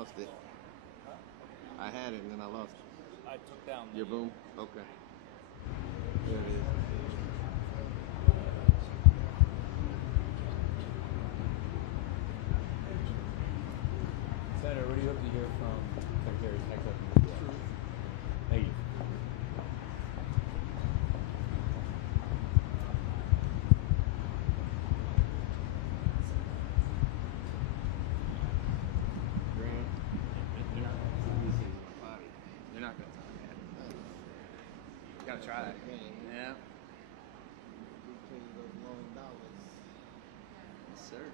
lost it. I had it and then I lost it. I took down Your boom? Okay. There it is. Senator, what do you hope to hear from Secretary Hegseth? Thank you. You're not gonna talk that. You gotta try it. Yeah. We pay those long dollars. Yes, sir.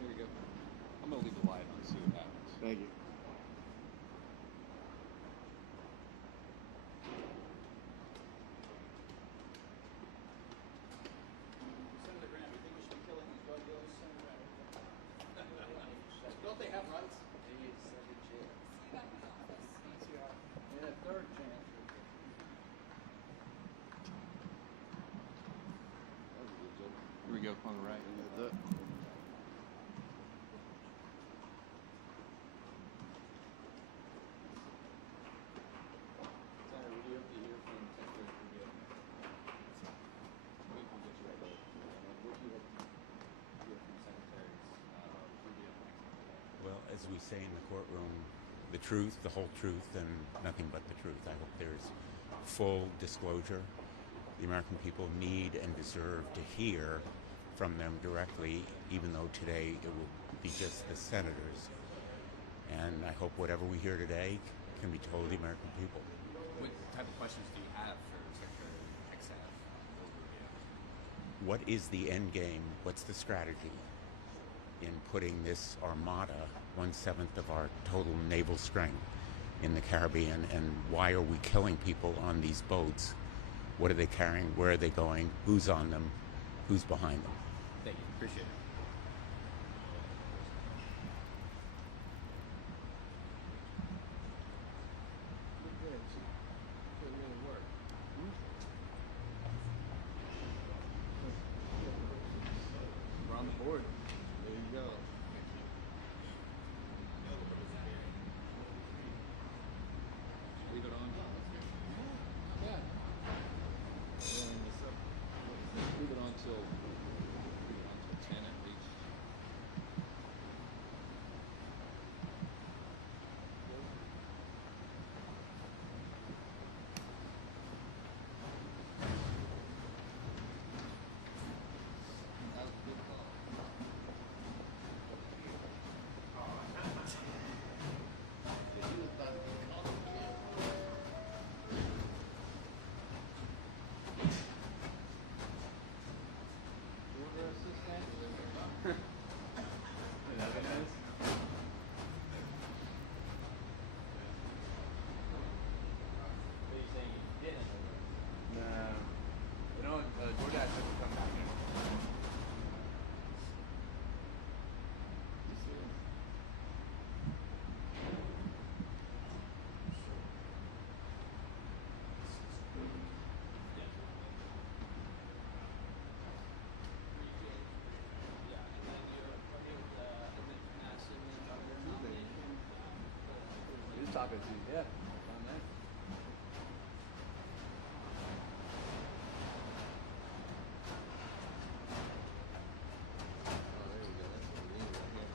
Here you go. I'm gonna leave the light on, see what happens. Thank you. Senator Graham, you think we should be killing these drug dealers, Senator Graham? Don't they have rights? They need a second chance. Yeah, third chance. That was a good joke. Here we go, on the right. Look. Senator, what do you hope to hear from Secretary Rubio? We'll get you right back. What do you hope to hear from Secretaries Rubio and Hegseth? Well, as we say in the courtroom, the truth, the whole truth, and nothing but the truth. I hope there's full disclosure. The American people need and deserve to hear from them directly, even though today it will be just the senators. And I hope whatever we hear today can be told the American people. What type of questions do you have for Secretary Hegseth or Rubio? What is the end game? What's the strategy in putting this armada, 1/7 of our total naval strength, in the Caribbean, and why are we killing people on these boats? What are they carrying? Where are they going? Who's on them? Who's behind them? Thank you. Appreciate it. Look good. She put me to work. We're on the board. There you go. Leave it on. Yeah. Leave it on till 10 at least. That was a good call. Yeah, you was about to get called again. Order assistant. What are you saying? You didn't? Nah. You know, DoorDash doesn't come down here. You serious? You're talking to, yeah. On that. Oh, there we go. That's what we need right here.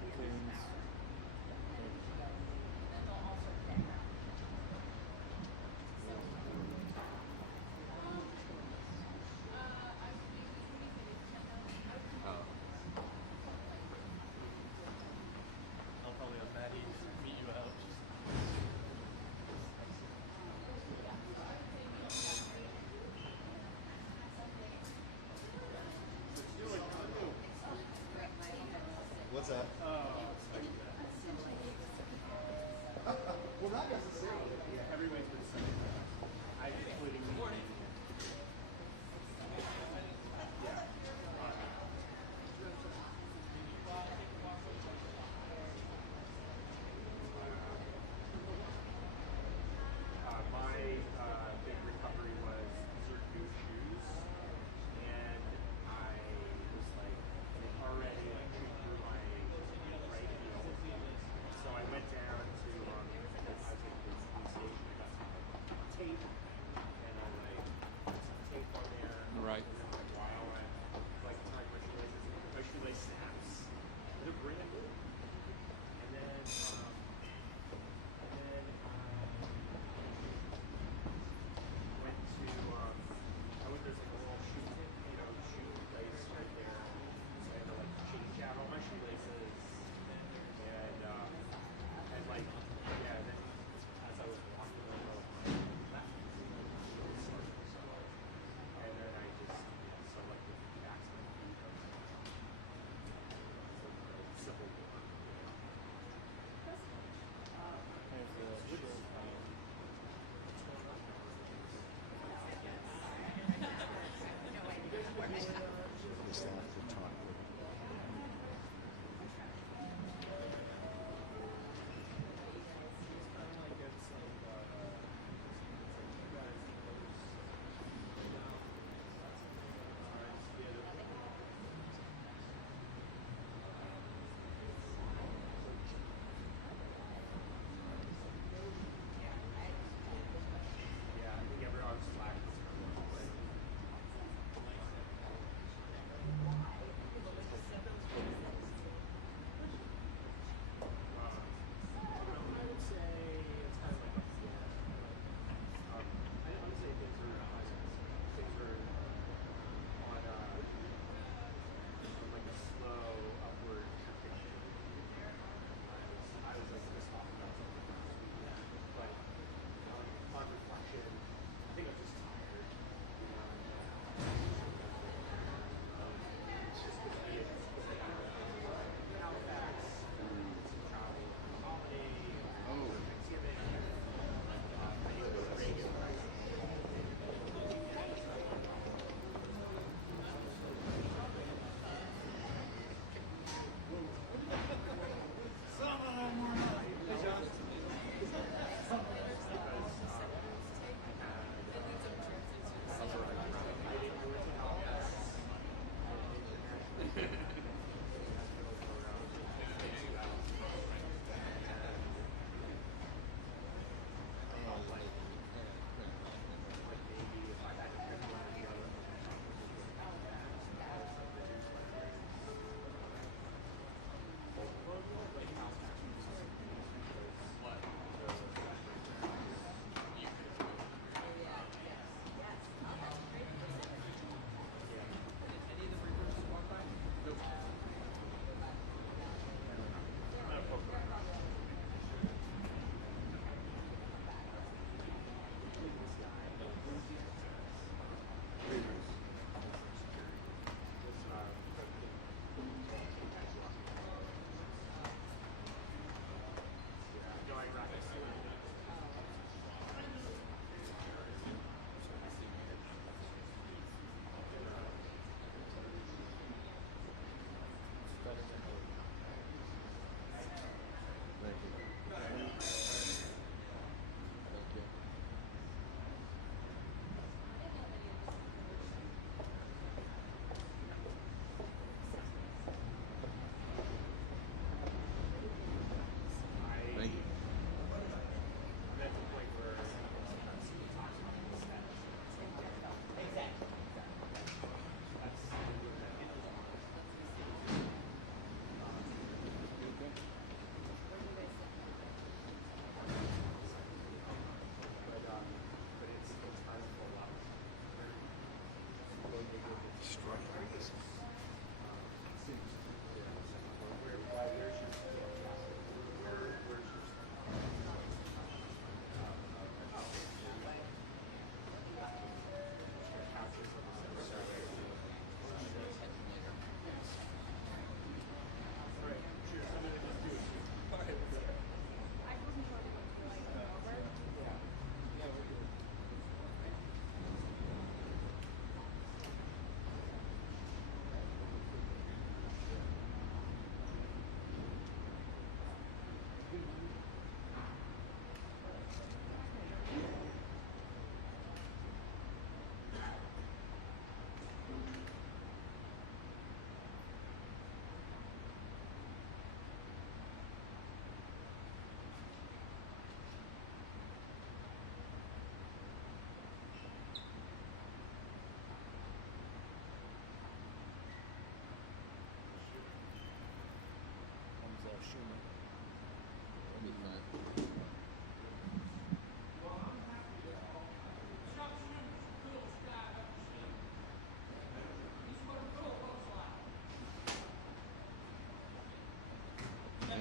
tunes. Oh. I'll probably have Maddie beat you out. What's that?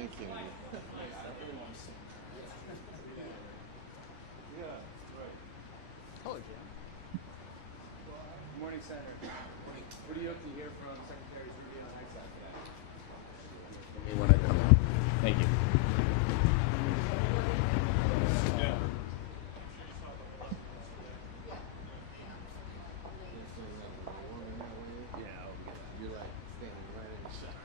Thank you. Hello, Jim. Good morning, Senator. What do you hope to hear from Secretaries Rubio and Hegseth today? Thank you. You're like standing right in the shot.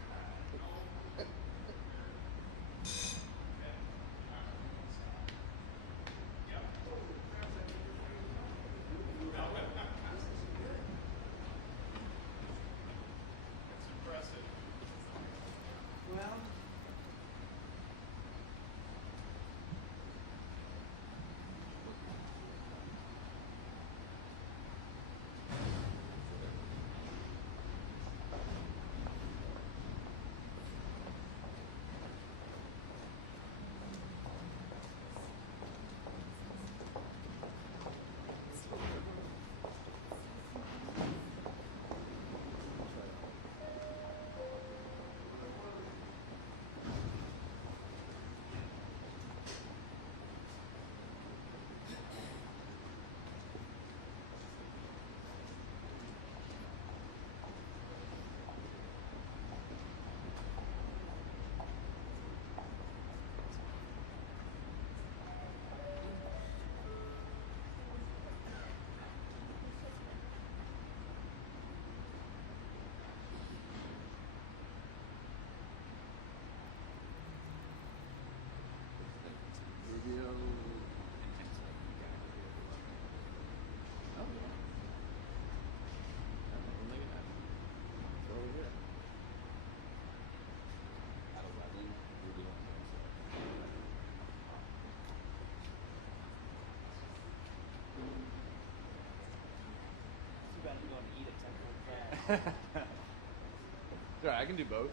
Rubio. Oh, yeah. Look at that. It's over here. At 11, Rubio and Too bad you're going to eat at 10:45. Sorry, I can do both.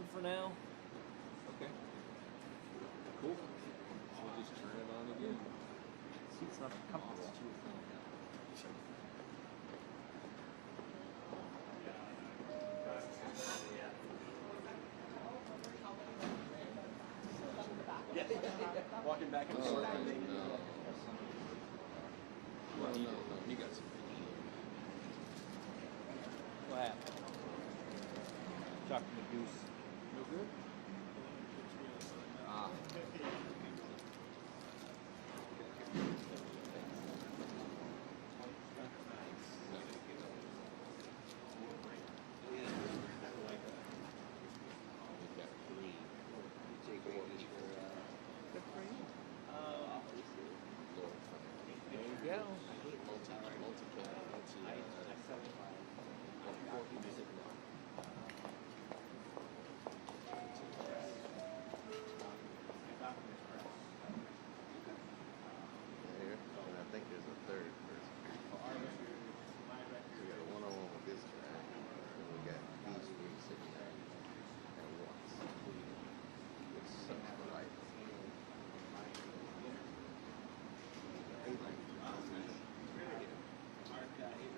on for now. Okay. Cool. So we'll just turn it on again. Seat's not uncomfortable. Walking back and forth. No. You got some. What happened? Talking to Goose. No good? Ah.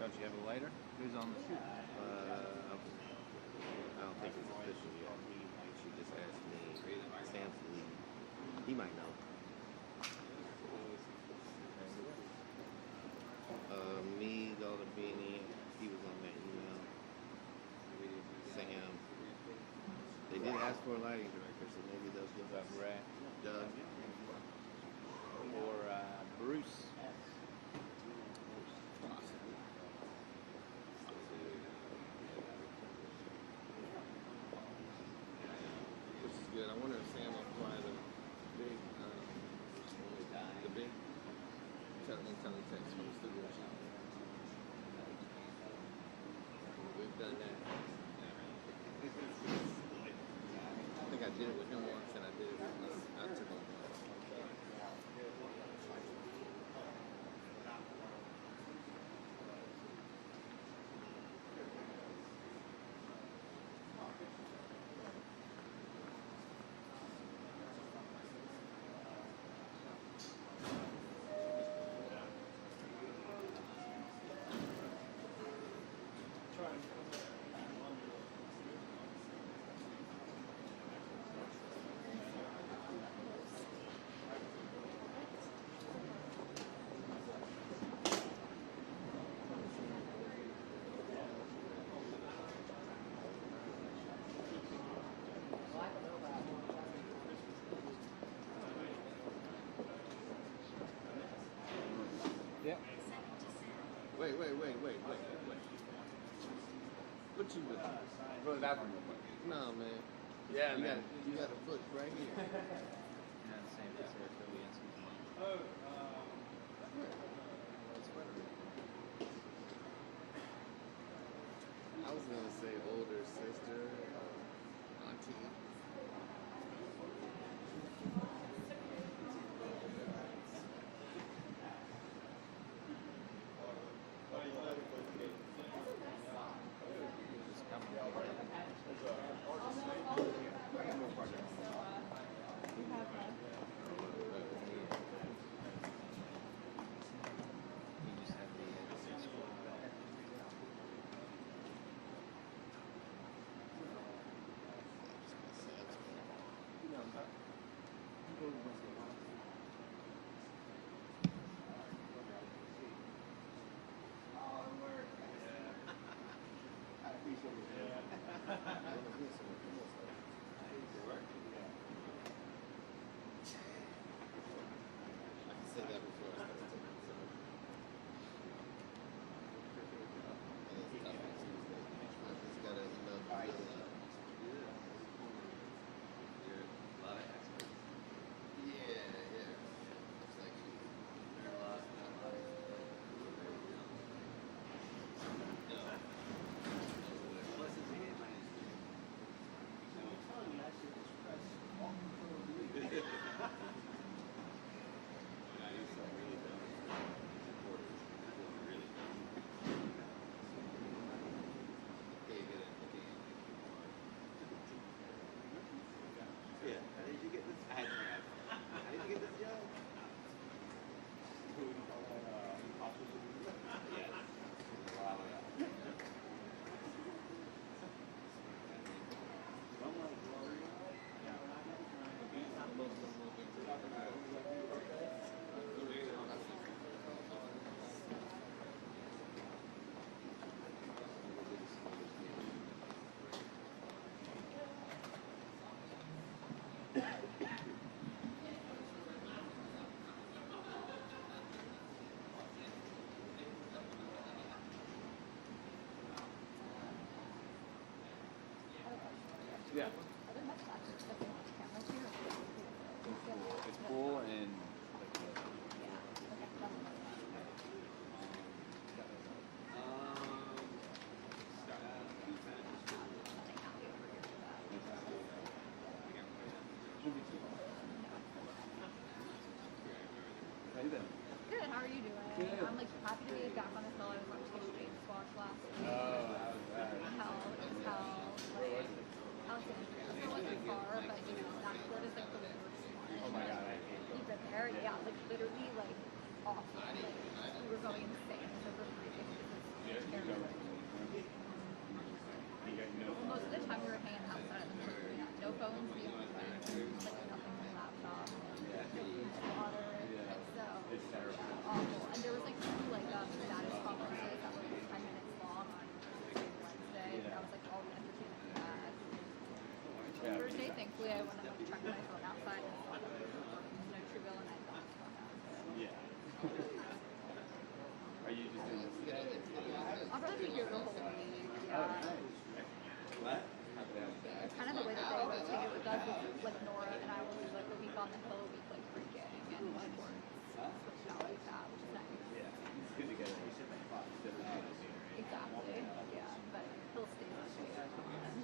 Don't you have a lighter? Who's on the shoot? I don't think it's official yet. She just asked me. Sam's the lead. He might know. Me, Dollar Beanie, he was on that email. Sam. They did ask for a lighting director, so maybe they'll give up Rat, Doug, Or Bruce? Which is good. I wonder if Sam will fly the big teletext from the studio shop. We've done that. I think I did it with him once, and I did it with I took him once. Yep. Wait. What you doing? Go to the bathroom real quick. No, man. Yeah, you man. got a foot right here. Yeah, the same as I was gonna say older sister, auntie. Yeah. Other much faster because they have cameras here. It's cool and Yeah. Okay. how you been? Good. How are you doing? Good. I'm like happy to be back on the hill. I was watching James Squash last week. Hell. Where was it? Alexandria. So it wasn't far, but you know, that sport is like the worst one. Oh my god, I hate You've been there? Yeah, like literally like awful. Like we were going insane for the 3 days. It was terrible. Well, most of the time we were hanging outside of the park. Yeah, no phones, the only thing, like nothing but laptop, water, so It's terrible. awful. And there was like two like status conferences that were like 10 minutes long on Wednesday. And that was like all the entertainment we had. Yeah. Thursday, thankfully, I went and like checked my phone outside and saw that we were working Snow Trubille and I thought it was fun. Yeah. Are you just doing this today? I'll probably be here the whole week. Yeah. What? It's kind of the way that they rotate it with us. Is, like Nora and I will do like a week on the hill, a week like freaking, and sports switched out like that, which is nice. Yeah. It's good to get a different scenery. Exactly. Yeah, but hill stays the same.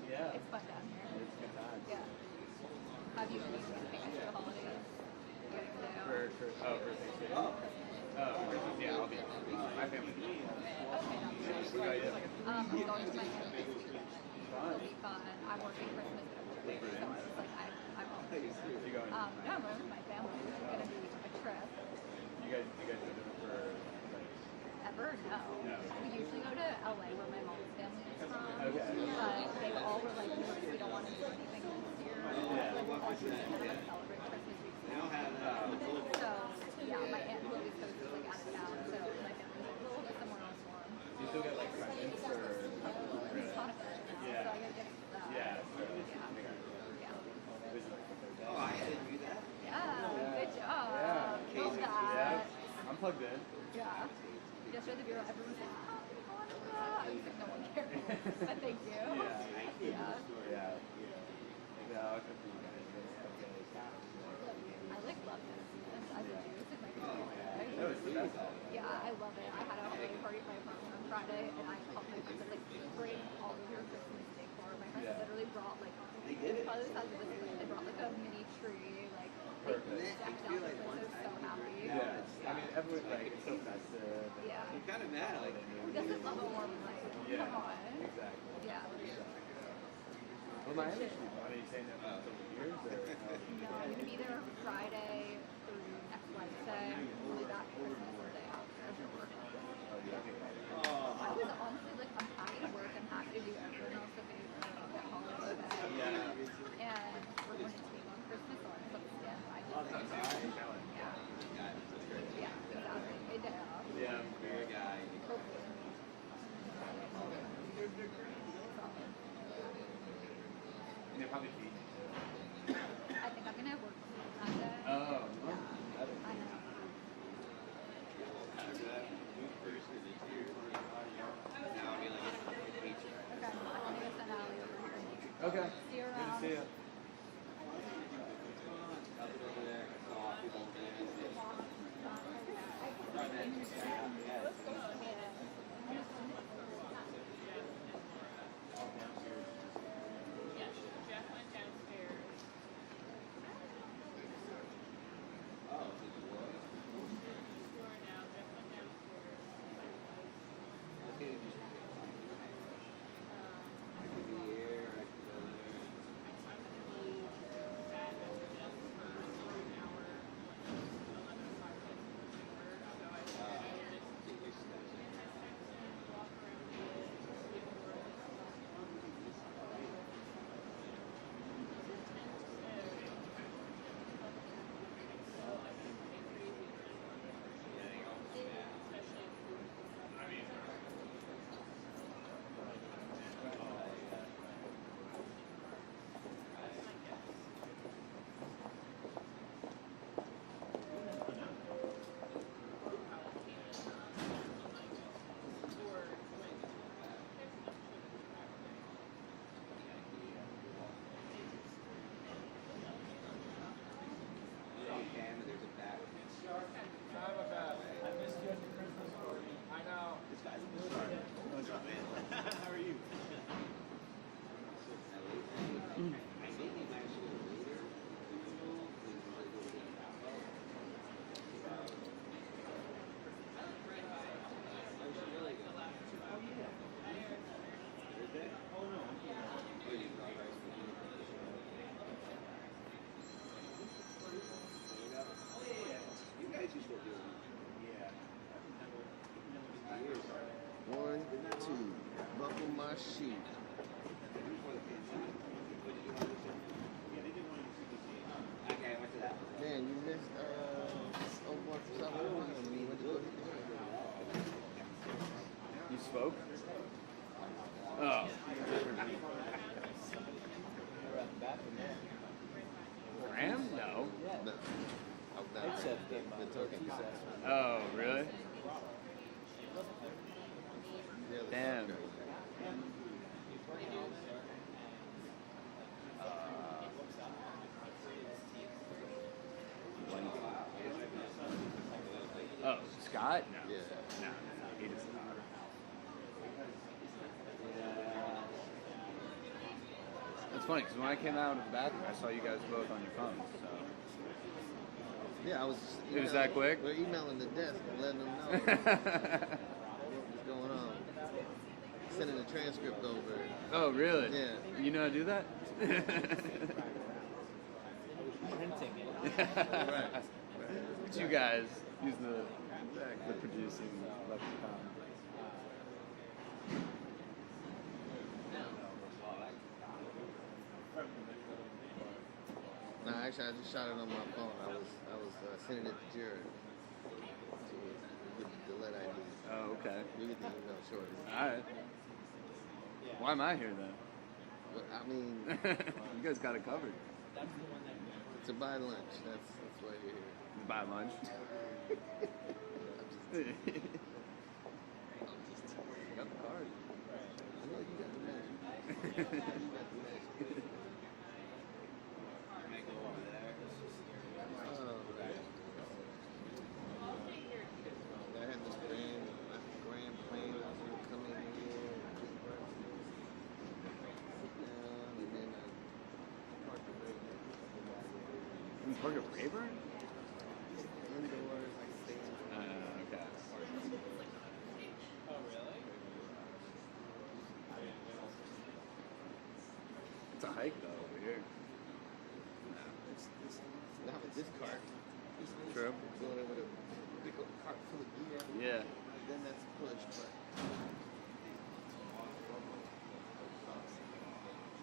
Yeah. It's fun down here. It's good times. Yeah. Have you been using the for the holidays? Getting down? For Thanksgiving? Christmas, yeah, I'll be out. My family. Okay, not bad. What about you? I'm going to my aunt's this weekend. Fun. It'll be fun. I'm working Christmas Day, so it's like I'm home. You going? No, I'm going with my family. It's going to be a trip. You guys go there for like? Ever? No. No. We usually go to LA where my mom's family is from. Okay. But they all were like, we don't want to do anything this year. Yeah. Like, we're all just going to like celebrate Christmas week. So, yeah, my aunt who always goes is like out of town, so my family's like, we'll go somewhere else for him. Do you still get like presents or? It's Hanukkah now, Yeah. so I gotta get that. Yeah. So Yeah. Oh, I didn't do that. Yeah, good job. Yeah. Love Yeah. that. I'm plugged in. Yeah. Yesterday at the bureau, everyone was like, happy Hanukkah. I was like, no one cares. But they do. Yeah. Yeah. No, it's good for you guys. I like love this. I do. It's like my favorite day. No, it's the best. Yeah, I love it. I had a holiday party at my apartment on Friday, and I called my friends like, bring all of your Christmas decor. My friends Yeah. literally brought like, They did it. probably the size of this place. They brought like a mini tree, like Perfect. they decked out the place. I was so happy. Yeah. I mean, everyone like it's so festive. Yeah. I'm kind of mad. Like, Because it's not a warm night. Yeah. Come on. Exactly. Yeah. Well, Miami should be fun. Are you staying there for several years or? No, I'm gonna be there Friday through next Wednesday. We'll be back Christmas the day after for work. I was honestly like, I'm happy to work. I'm happy to do everyone else a favor on that holiday. Yeah. And we're going to team on Christmas, so I'm so stand by. Oh, that's nice. Challenge. Yeah. Yeah, exactly. A day off. Yeah. Very guy. Hopefully. And you'll probably feed. I think I'm gonna work that day. Oh. Yeah. I know. Now I'll be like a teacher. Okay, I'm gonna send Allie over here. Okay. See you Good to around. see you. Over there, saw people Yes, Jeff went downstairs. Oh, so it was. Sure now, Jeff went downstairs. Okay, just. I could be here, I could go there. funny because when I came out of the bathroom, I saw you guys both on your phones. So Yeah, I was. it was that quick. We're emailing the desk and letting them know what's going on. Sending the transcript over. Oh, really? Yeah. You know how to do that? Printing it. Right. Two guys use the producing lexicon. No, actually, I just shot it on my phone. I was sending it to Jared to get the lead ID. Oh, okay. You get the email shortly. All right. Why am I here then? But I mean, You guys got it covered. to buy lunch. That's why you're here. Buy lunch. Got the card. I know you got the magic. You got the magic. I had this grand plan. I was gonna come in here, get breakfast, sit down, and then I park the Rayburn. You park at Rayburn? Indoors, like staying. Okay. It's a hike though over here. Not with this cart. True. Going over the big old cart full of gear. Yeah. Then that's a push, but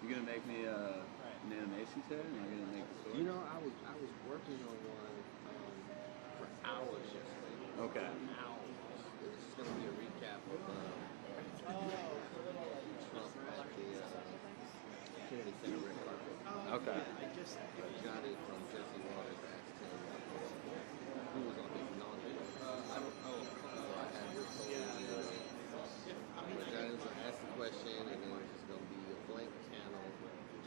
You gonna make me an animation today? Am I gonna make the story? you know, I was working on one for hours yesterday. Okay. Hours. It was just gonna be a recap of Trump at the Kennedy Center red carpet. Okay. I got it from Jesse Waters. Asked him who was on his non-video. I don't know. So I had this whole I asked the question, and then it was just gonna be a blank channel,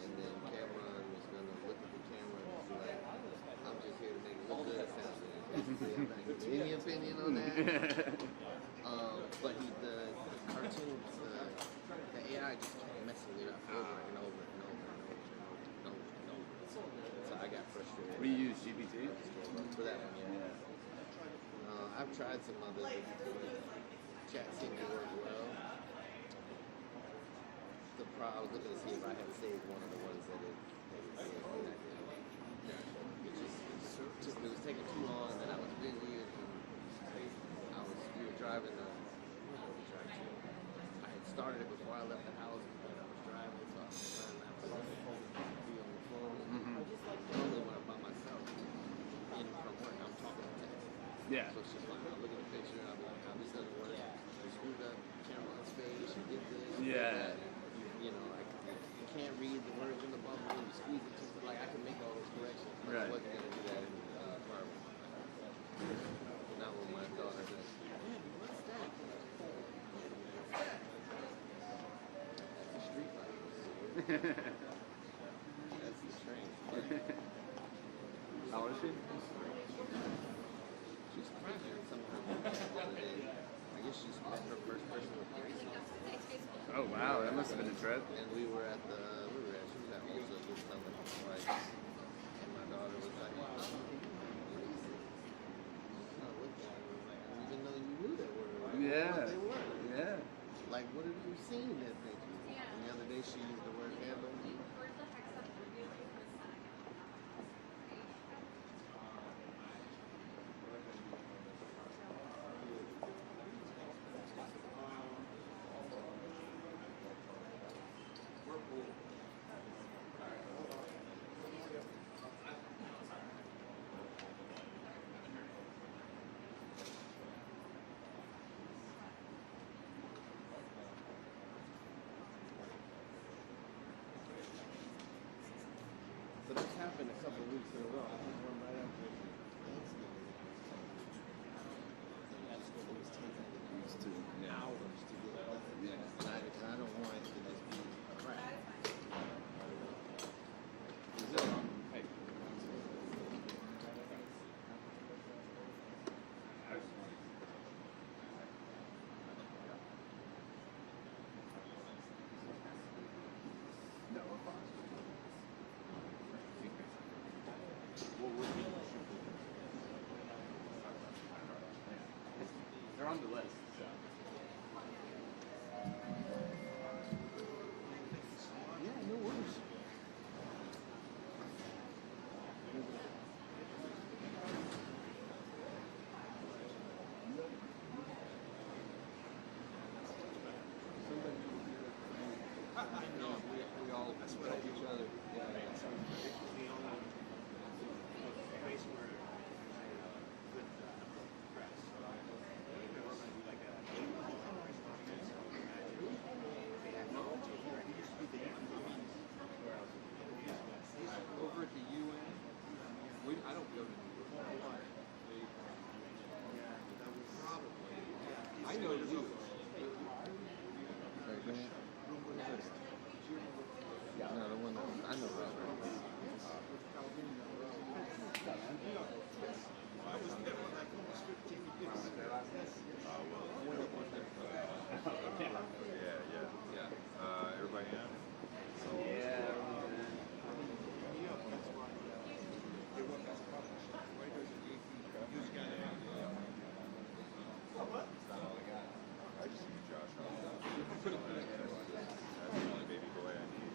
and then Cameron was gonna look at the camera and be like, "I'm just here to make it look good." It sounds good. Basically, I'm not giving any opinion on that. But the cartoons, the AI just kept messing it up over and over and over and over and over and over and over. So I got frustrated. We use GPT? For that one, yeah. Yeah. I've tried some others. Chat seemed to work well. I was looking to see if I had saved one of the ones that it did, and I didn't. It was taking too long, and then I was busy, and we were driving I had started it before I left the house, but I was driving, so I was trying not to be on the phone. Normally when I'm by myself, in from work, I'm talking to text. Yeah. So she's like, I'll look at the picture, I'll be like, oh, this doesn't work. You screwed up, camera on space, you did this, you did Yeah. that. You know, like, you can't read the words in the bubble, you squeeze it just like I can make all those corrections, but I Right. wasn't going to do that in the apartment. Not with my daughter. That's the street light. That's the strange part. How old is she? She's crying sometimes. I guess she's met her first person with Grace. Oh wow, that must have been a trip. And we were at she was at Ulta with something twice. And my daughter was like, what is it? And I looked at her and was like, I didn't even know you knew that word. Like, Yeah. what they were. Yeah. Like, what have you seen that thing? And the other day she used the word handle. So this happened a couple of weeks in a row. I think one right after Thanksgiving. And that's what it was taking Used to. Yeah. hours to get done. Yeah. And I don't want it to just be crap. Hey. No, I'm fine. on the list. So. Yeah, no worries. We all help each other. Over at the UN, I don't go to New York. I know you. No, the one that I know Robert. Everybody in? I just see Josh on that. That's the only baby boy I need.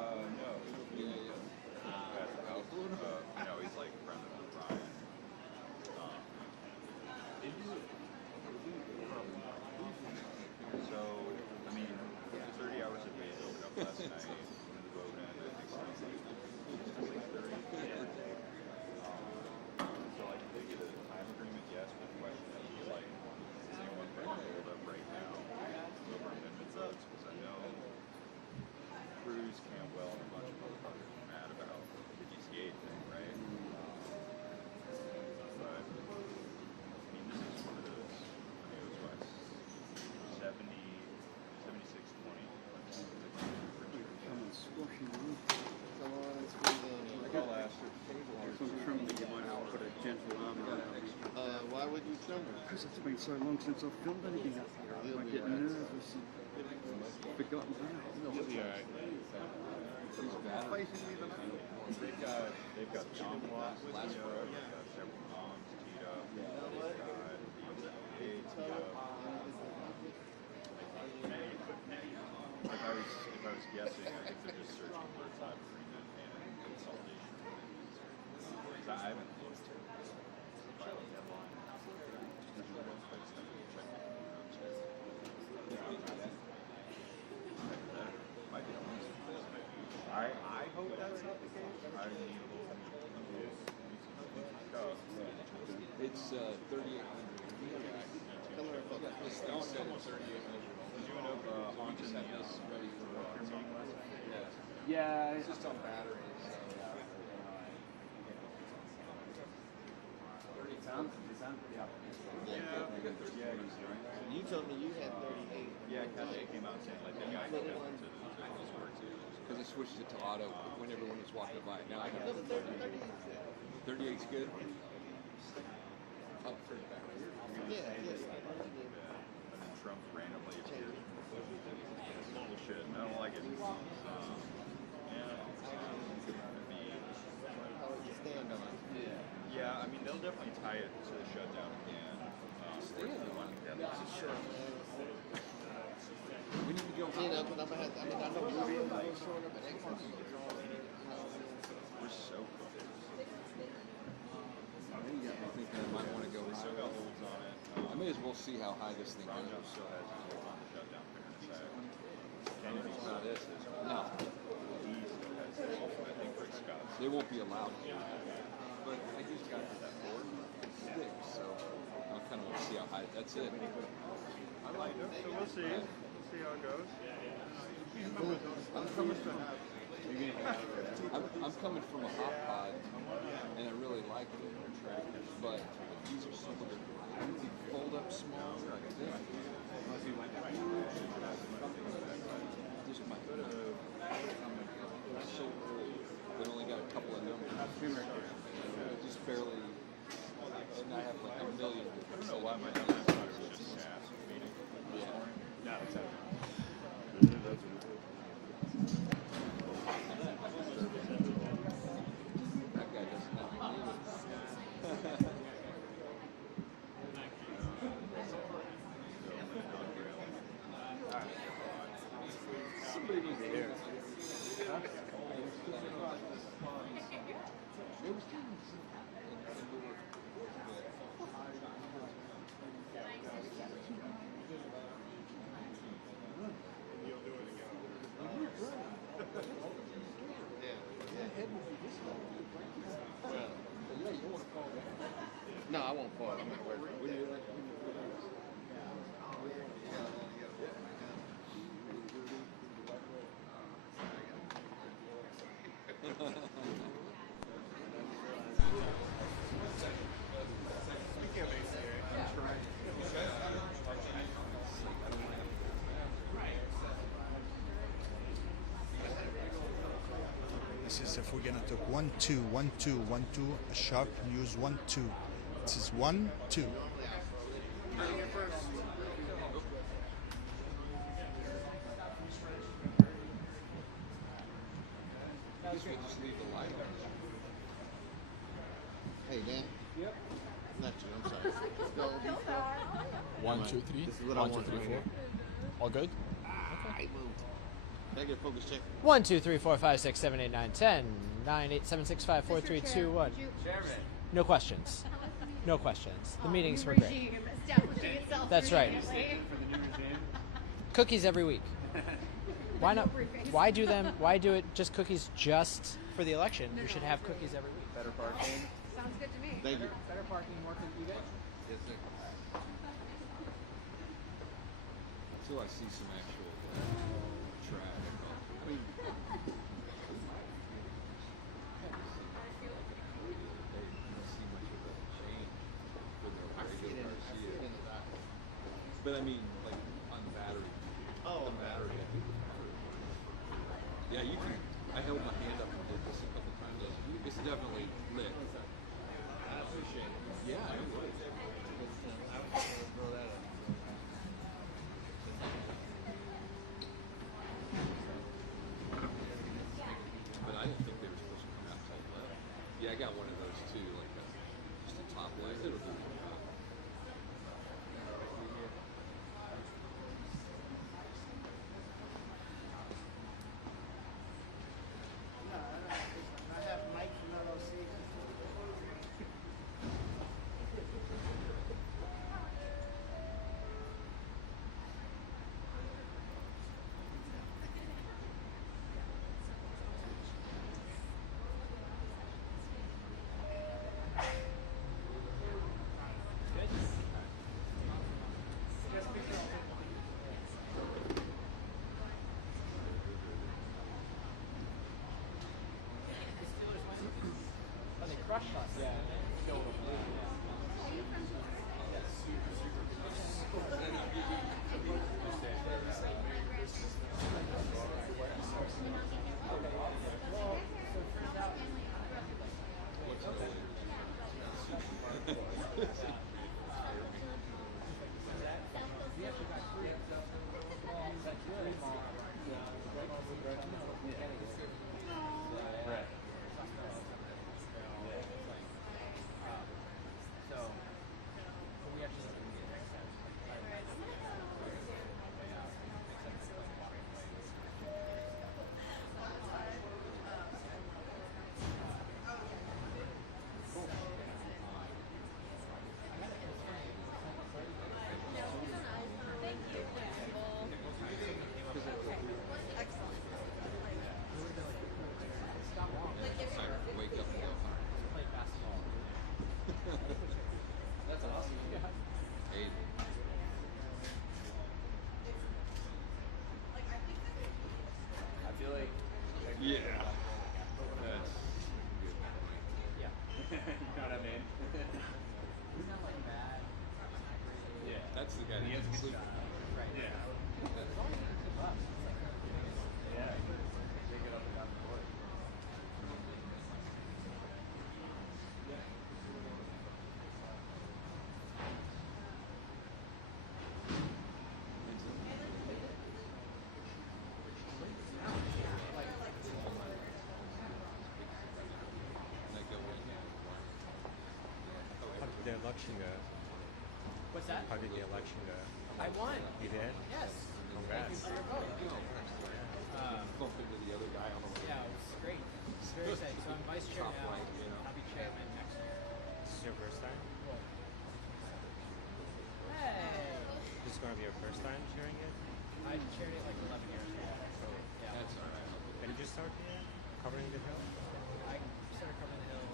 No. That's about, he's like a friend of Ryan. So, I mean, 30 hours a day opened up last night. When the vote ended, I think it was like 6:30. So, like, if they get a time agreement, yes, but the question is, like, is anyone going to hold up right now over amendment votes? Because I know Cruz, Campbell, and a bunch of motherfuckers are mad about the DCA thing, right? But, I mean, this is one of those, it was what, 76-20. I'll ask her. Why would you trim her? Because it's been so long since I've filmed anything up here. I get nervous and forgotten how. Yeah. They've got John Block, they've got several moms teed up, they've got the teed up. If I was guessing, I think they're just searching for a time agreement and consolidation. Because I haven't looked at the filing deadline. I hope that's not the case. I need a little It's 3,800. This thing said it's 3,800. Did you end up haunting the ready for meeting last night? Yeah. It's just on batteries. It sounds pretty optimistic. You told me you had 38. Yeah, Kanye came out saying like they got to those work too. Because I switched it to auto when everyone was walking by. Now I have 38's good. Up for back. Yeah. And then Trump randomly appeared. Bullshit. I don't like it. Yeah, I mean they'll definitely tie it to the shutdown again. We need to go. You know, because I know Rubio was showing up at Hegseth. We're so close. You got me thinking I might want to go. They still got holds on it. I may as well see how high this thing Ron goes. still has his hold on the shutdown fairness act. It's not this. No. He still has his hold. I think Rick Scott's. They won't be allowed to. But I just got that board stick, so I kind of want to see how high. That's it. I like it. So we'll see. We'll see how it goes. I'm coming from a hot pod, and I really like it. But these are so much. Fold up small like this. Just my so old, but only got a couple of numbers. Just barely. And I have like a million. I don't know why my numbers thought it was just SAS meeting. No, it's okay. That guy doesn't have any. This is if we're gonna talk 1 2 1 2 1 2 a sharp use 1 2. This is 1 2. Hey, Dan. Yep. Not you. I'm sorry. Let's go. 1 2 3. This is what 1 I 2 want 3 right 4. here. All good. I moved. Can I get a focus check? 1 2 3 4 5 6 7 8 9 10 9 8 7 6 5 4 3 2 1. No questions. No questions. The meetings were great. That's right. Cookies every week. Why not? Why do them? Why do it just cookies just for the election? We should have cookies every week. Better parking. Sounds good to me. Thank you. Better parking, more cookies. Yes, sir. Until I see some actual traffic. But I mean, like on battery. Oh, the battery. Yeah, you can. I held my hand up and did this a couple times. It's definitely lit. I appreciate it. Yeah, it would. But I didn't think they were supposed to come out till 11. Yeah, I got one of those too, like just a top light. It'll do the job. Crushed us. Yeah. Yeah. That's good point. Yeah. You know what I mean? Yeah. That's the guy that doesn't sleep. Right. Yeah. Yeah. Take it up and down the court. The election go? What's that? How did the election go? I won. You did? Yes. Congrats. Thank you for your vote. Bump into the other guy on the way. Yeah, it was great. It's very exciting. So I'm vice chair Top now. right, you know. I'll be chairman next year. This is your first time? Hey. This is going to be your first time sharing it? I chaired it like 11 years ago. So, yeah. That's all right. When did you start here? Covering the hill? I started covering the hill.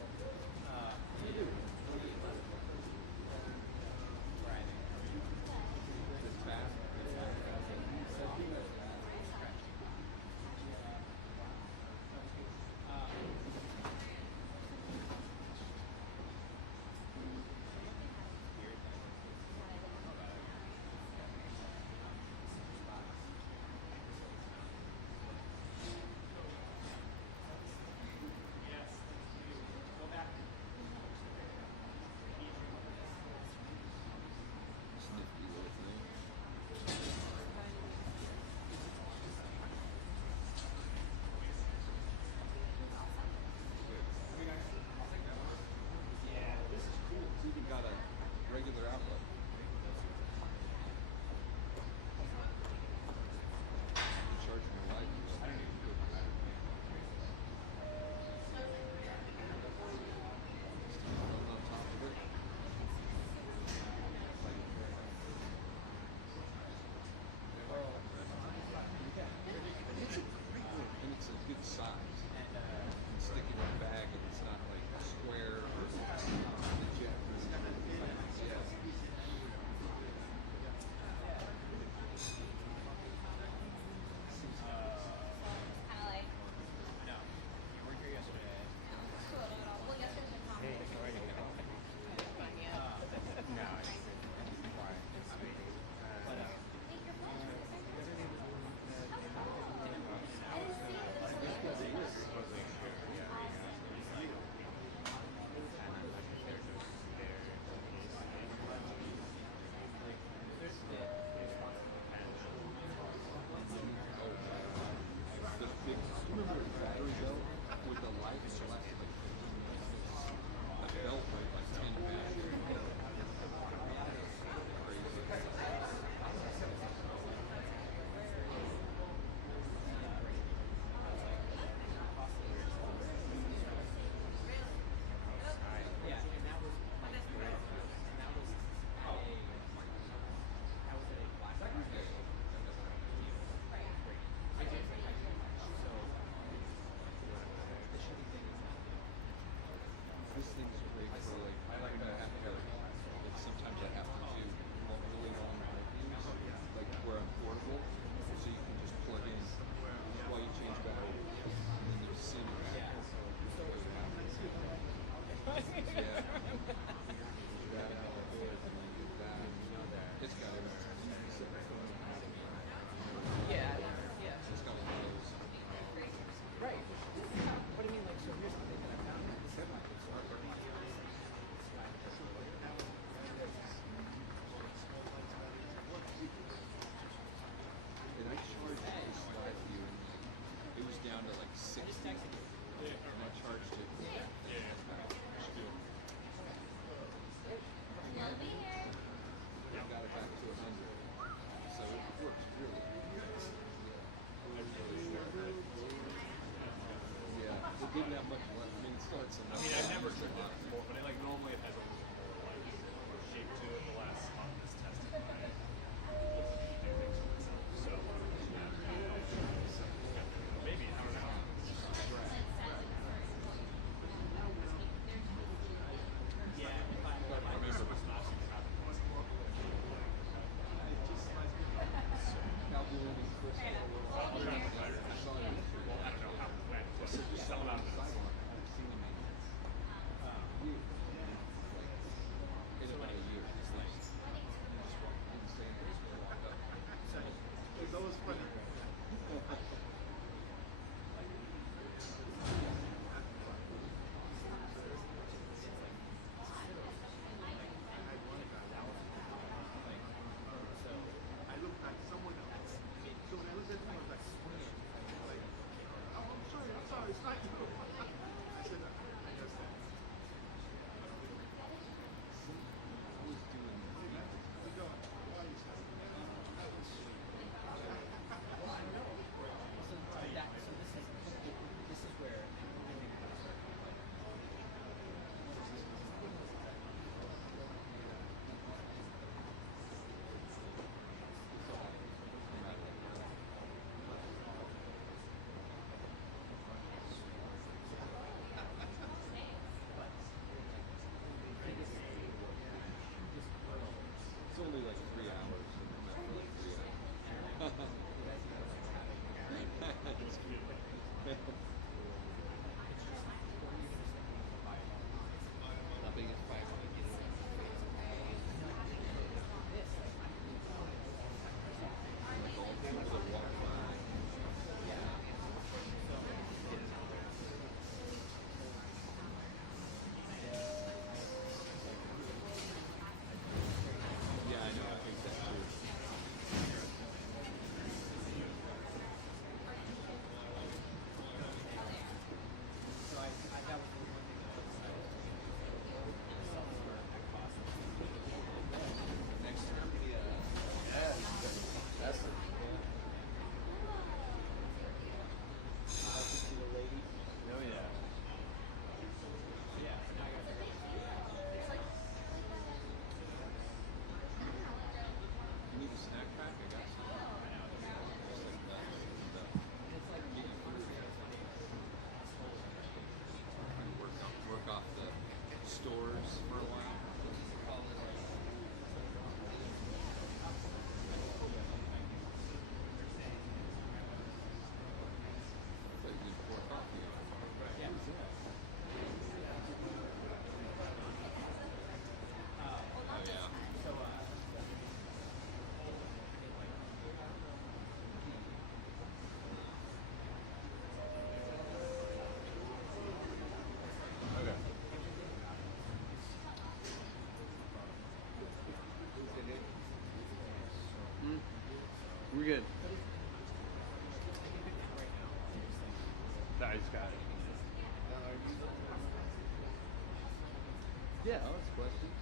even have much left. I mean, it's still it's enough. I mean, I've never trimmed it before, but like normally it has a little more like shape to it. The last spot was tested by do things for myself. So maybe I don't know. Yeah, if I remember was not super happy with it. I'll try to retire. I don't know how when. Just sell it out of the It's only like 3 hours. Just kidding. The biggest fight. People that walk by. Yeah, I know. I think that too. You need a snack pack? I got some. Just like that. Work off the stores for a while. It's like you pour coffee on. Yeah. Who's that? Oh yeah. Okay. We're good. I just got it. Yeah, I'll ask questions.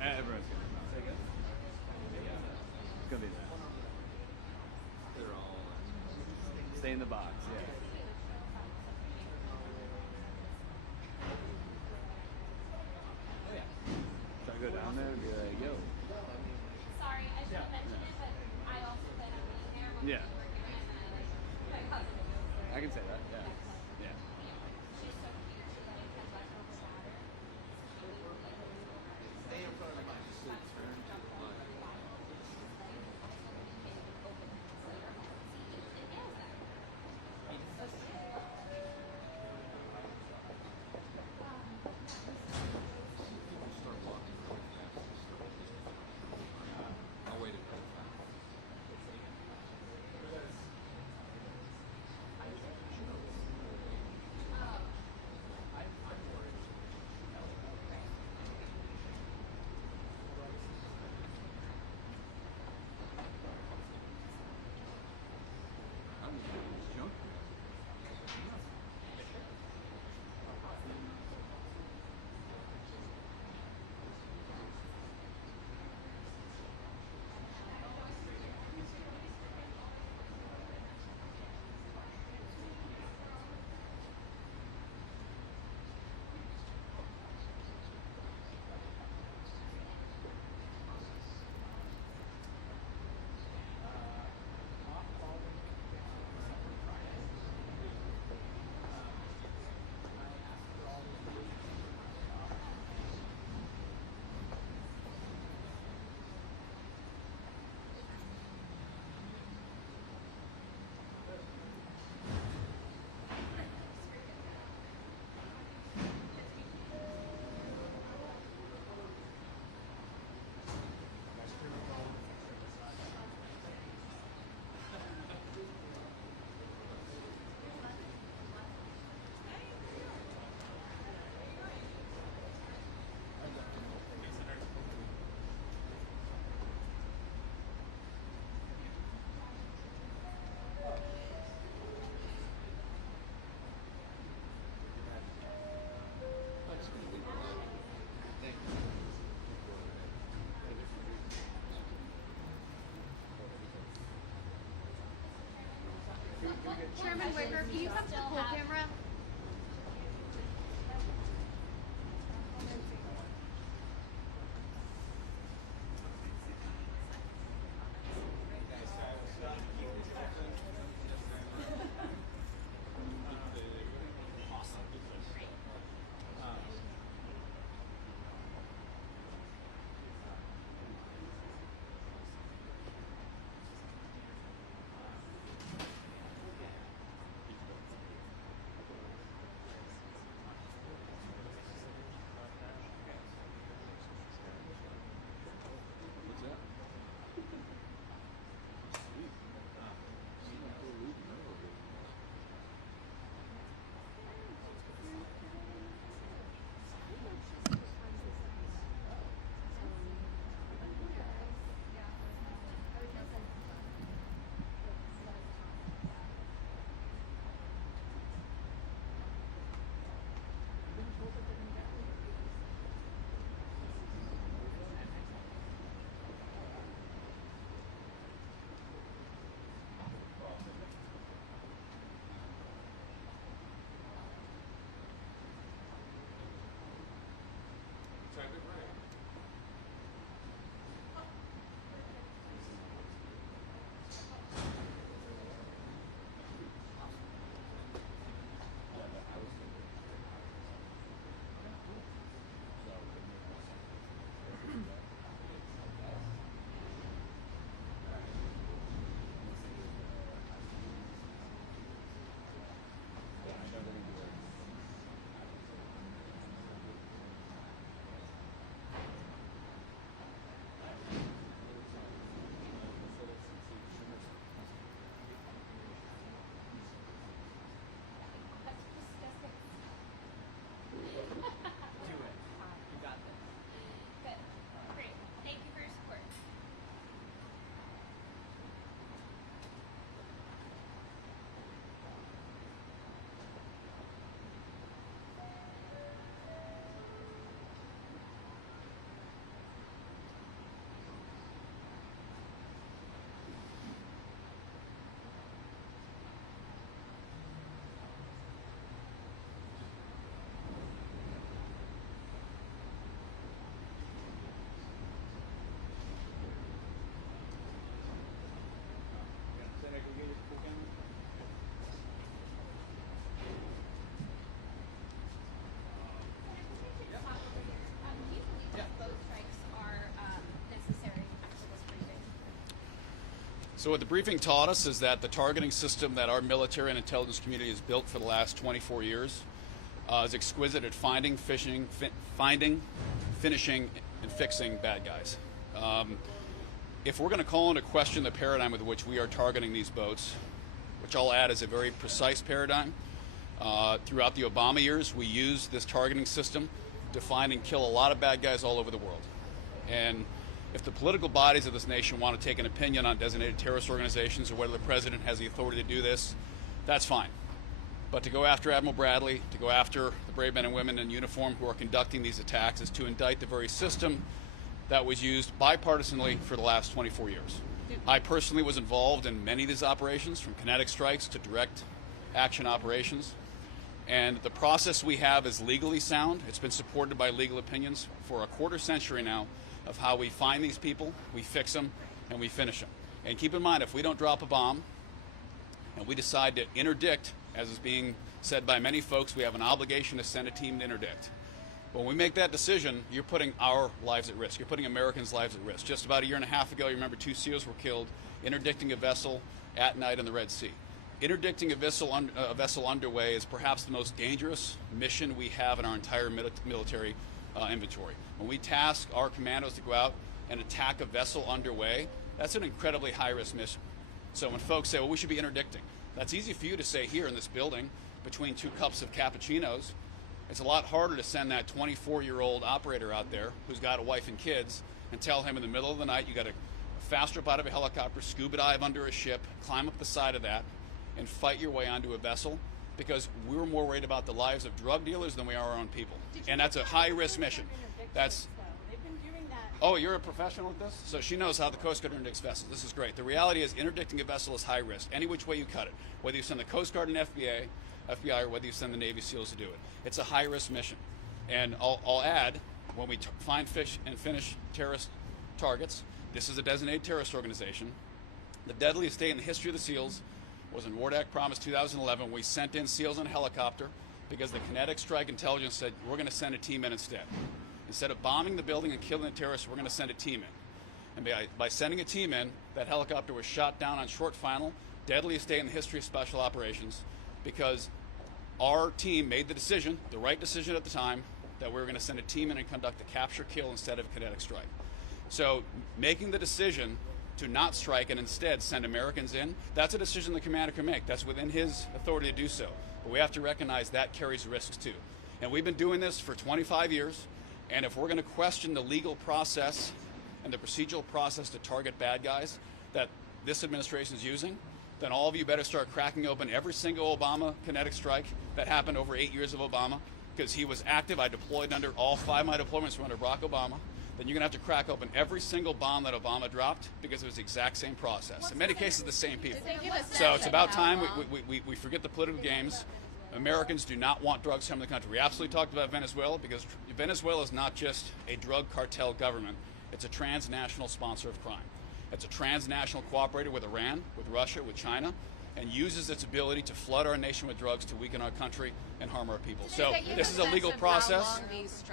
Everyone's gonna be Say again? It's gonna be that. They're all. Stay in the box, yeah. Oh yeah. Should I go down there and be like, yo? Sorry, I should have mentioned it, but I also plan on being there when Yeah. we're doing it. My cousin is I can say that, yeah. Yeah. she's so cute. She like has like her water. Stay in front of the mic. Start walking really fast. I'll wait a bit. Chairman Wicker, can you come to the full camera? So what the briefing taught us is that the targeting system that our military and intelligence community has built for the last 24 years is exquisite at finding, finishing, and fixing bad guys. If we're going to call into question the paradigm with which we are targeting these boats, which I'll add is a very precise paradigm, throughout the Obama years, we used this targeting system to find and kill a lot of bad guys all over the world. And if the political bodies of this nation want to take an opinion on designated terrorist organizations or whether the president has the authority to do this, that's fine. But to go after Admiral Bradley, to go after the brave men and women in uniform who are conducting these attacks is to indict the very system that was used bipartisanly for the last 24 years. I personally was involved in many of these operations, from kinetic strikes to direct action operations. And the process we have is legally sound. It's been supported by legal opinions for a quarter century now of how we find these people, we fix them, and we finish them. And keep in mind, if we don't drop a bomb and we decide to interdict, as is being said by many folks, we have an obligation to send a team to interdict. When we make that decision, you're putting our lives at risk. You're putting Americans' lives at risk. Just about a year and a half ago, you remember 2 SEALs were killed interdicting a vessel at night in the Red Sea. Interdicting a vessel underway is perhaps the most dangerous mission we have in our entire military inventory. When we task our commandos to go out and attack a vessel underway, that's an incredibly high-risk mission. So when folks say, well, we should be interdicting, that's easy for you to say here in this building between 2 cups of cappuccinos. It's a lot harder to send that 24-year-old operator out there who's got a wife and kids and tell him in the middle of the night you got to fast up out of a helicopter, scuba dive under a ship, climb up the side of that, and fight your way onto a vessel, because we're more worried about the lives of drug dealers than we are our own people. And that's a high-risk mission. They've been doing that Oh, you're a professional at this? So she knows how the Coast Guard interdicts vessels. This is great. The reality is interdicting a vessel is high risk, any which way you cut it. Whether you send the Coast Guard and FBI, or whether you send the Navy SEALs to do it. It's a high-risk mission. And I'll add, when we find, fish, and finish terrorist targets, this is a designated terrorist organization. The deadliest day in the history of the SEALs was in Wardak Promise 2011. We sent in SEALs on a helicopter because the kinetic strike intelligence said, we're going to send a team in instead. Instead of bombing the building and killing the terrorists, we're going to send a team in. And by sending a team in, that helicopter was shot down on short final, deadliest day in the history of special operations, because our team made the decision, the right decision at the time, that we were going to send a team in and conduct a capture kill instead of a kinetic strike. So making the decision to not strike and instead send Americans in, that's a decision the commander can make. That's within his authority to do so. But we have to recognize that carries risks too. And we've been doing this for 25 years. And if we're going to question the legal process and the procedural process to target bad guys that this administration is using, then all of you better start cracking open every single Obama kinetic strike that happened over 8 years of Obama, because he was active. I deployed under all 5 of my deployments were under Barack Obama. Then you're going to have to crack open every single bomb that Obama dropped, because it was the exact same process. In many cases, the same people. So it's about time we forget the political games. Americans do not want drugs coming to the country. We absolutely talked about Venezuela, because Venezuela is not just a drug cartel government. It's a transnational sponsor of crime. It's a transnational cooperator with Iran, with Russia, with China, and uses its ability to flood our nation with drugs to weaken our country and harm our people. So this is a legal process.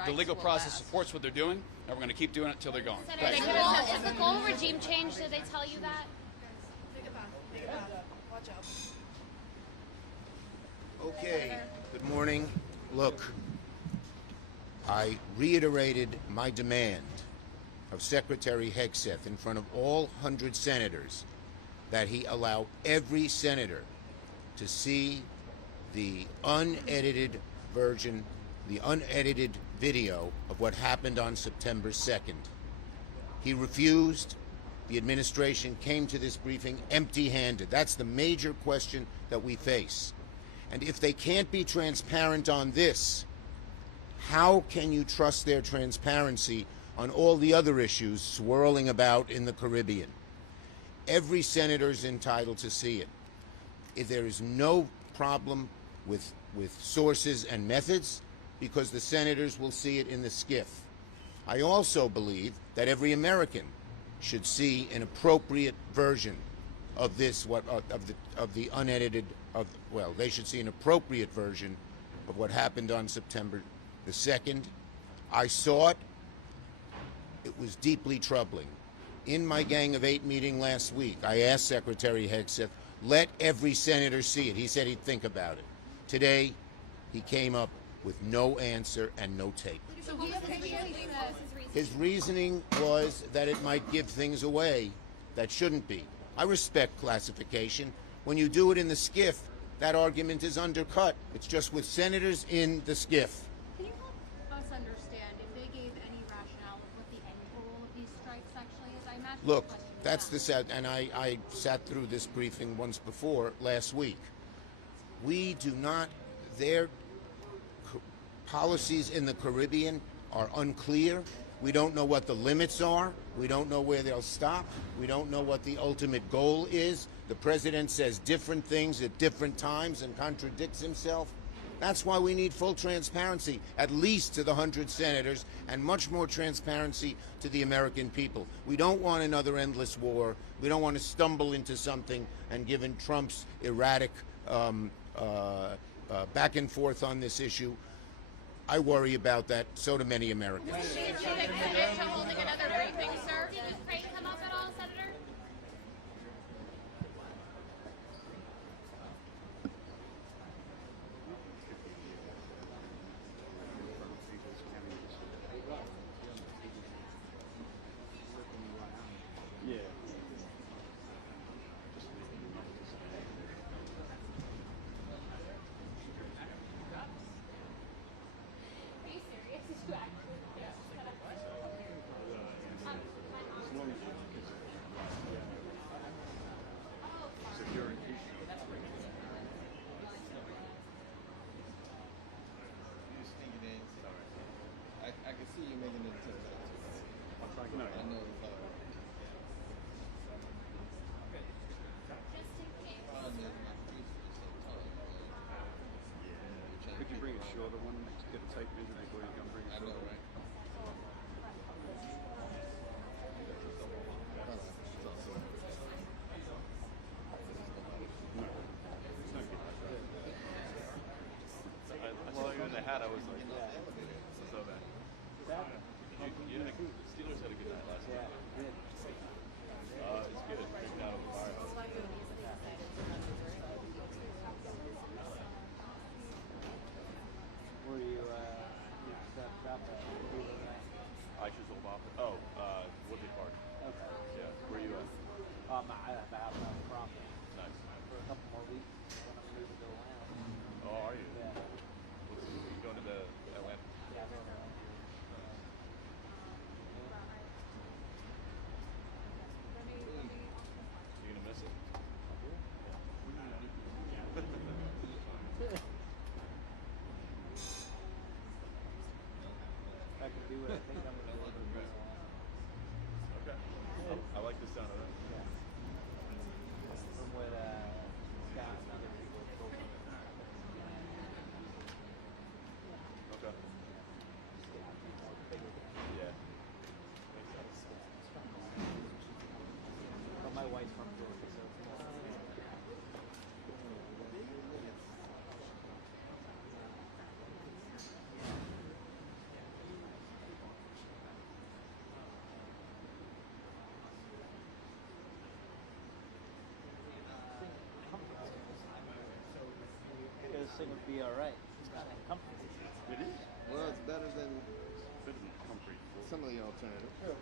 The legal process supports what they're doing, and we're going to keep doing it until they're gone. Is the goal regime change? Did they tell you that? Watch out. Okay, good morning. Look, I reiterated my demand of Secretary Hegseth in front of all 100 senators that he allow every senator to see the unedited version, the unedited video of what happened on September 2nd. He refused. The administration came to this briefing empty-handed. That's the major question that we face. And if they can't be transparent on this, how can you trust their transparency on all the other issues swirling about in the Caribbean? Every senator is entitled to see it. If there is no problem with sources and methods, because the senators will see it in the SCIF. I also believe that every American should see an appropriate version of this, of the unedited, they should see an appropriate version of what happened on September the 2nd. I saw it. It was deeply troubling. In my Gang of 8 meeting last week, I asked Secretary Hegseth, let every senator see it. He said he'd think about it. Today, he came up with no answer and no tape. So His reasoning was that it might give things away that shouldn't be. I respect classification. When you do it in the SCIF, that argument is undercut. It's just with senators in the SCIF. Can you help us understand if they gave any rationale of what the end goal of these strikes actually is? I imagine. Look, that's the sad, and I sat through this briefing once before last week. We do not, their policies in the Caribbean are unclear. We don't know what the limits are. We don't know where they'll stop. We don't know what the ultimate goal is. The president says different things at different times and contradicts himself. That's why we need full transparency, at least to the 100 senators, and much more transparency to the American people. We don't want another endless war. We don't want to stumble into something, and given Trump's erratic back and forth on this issue, I worry about that. So do many Americans. Do you think senators are holding another briefing, sir? Did this break come up at all, Senator? No. I know it's Could you bring a shorter one to get a tape measure before you come bring a shorter one? I saw you in the hat, I was like, so bad. Yeah, the Steelers had a good night last night. It's good. Drinking out of the fire. Were you about that? I just old off. Oh, Woodley Park. Okay. Yeah. Where you at? I have a house out in Crompton. Nice. For a couple more weeks. When I'm moving to Atlanta. Oh, are you? Yeah. You going to the Atlanta? Yeah, I'm going to Atlanta. You gonna miss it? I can do what I think I'm going to do. Okay. I like the sound of that. Yeah. From what Scott and other people have told me. Okay. Yeah. But my wife's from Georgia, so it's more. This thing would be alright. It's not comfortable. It is. Well, it's better than Concrete. some of the alternatives. True.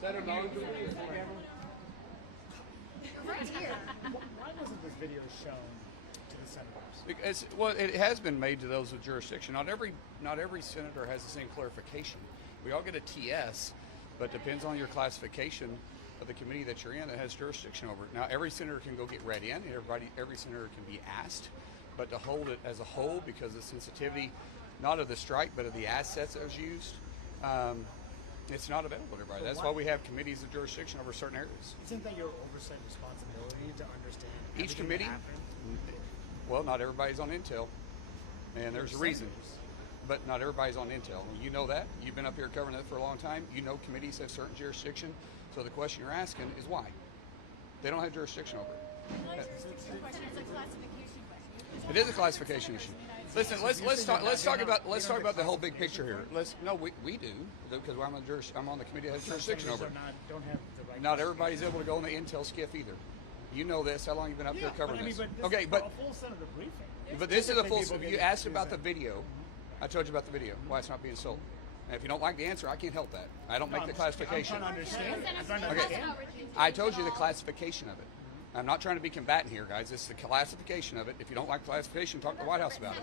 Senator Long, do we use the camera? Right here. Why wasn't this video shown to the senators? Because, well, it has been made to those with jurisdiction. Not every senator has the same clarification. We all get a TS, but depends on your classification of the committee that you're in that has jurisdiction over it. Now, every senator can go get read in. Every senator can be asked, but to hold it as a whole because of sensitivity, not of the strike, but of the assets that was used, it's not available to everybody. That's why we have committees of jurisdiction over certain areas. Isn't that your oversight responsibility to understand Each everything committee, that happened? well, not everybody's on Intel, and there's a reason. But not everybody's on Intel. You know that. You've been up here covering that for a long time. You know committees have certain jurisdiction. So the question you're asking is why? They don't have jurisdiction over it. It's a classification question. It is a classification issue. Listen, let's talk about the whole big picture here. We do because I'm on the committee that has jurisdiction over it. Not everybody's able to go on the Intel SCIF either. You know this. How long have you been up here covering this? Okay, but a full senator briefing. But this is a full. You asked about the video. I told you about the video. Why it's not being sold. And if you don't like the answer, I can't help that. I don't make the classification. I'm trying to understand. Okay. I told you the classification of it. I'm not trying to be combatant here, guys. It's the classification of it. If you don't like the classification, talk to the White House about it.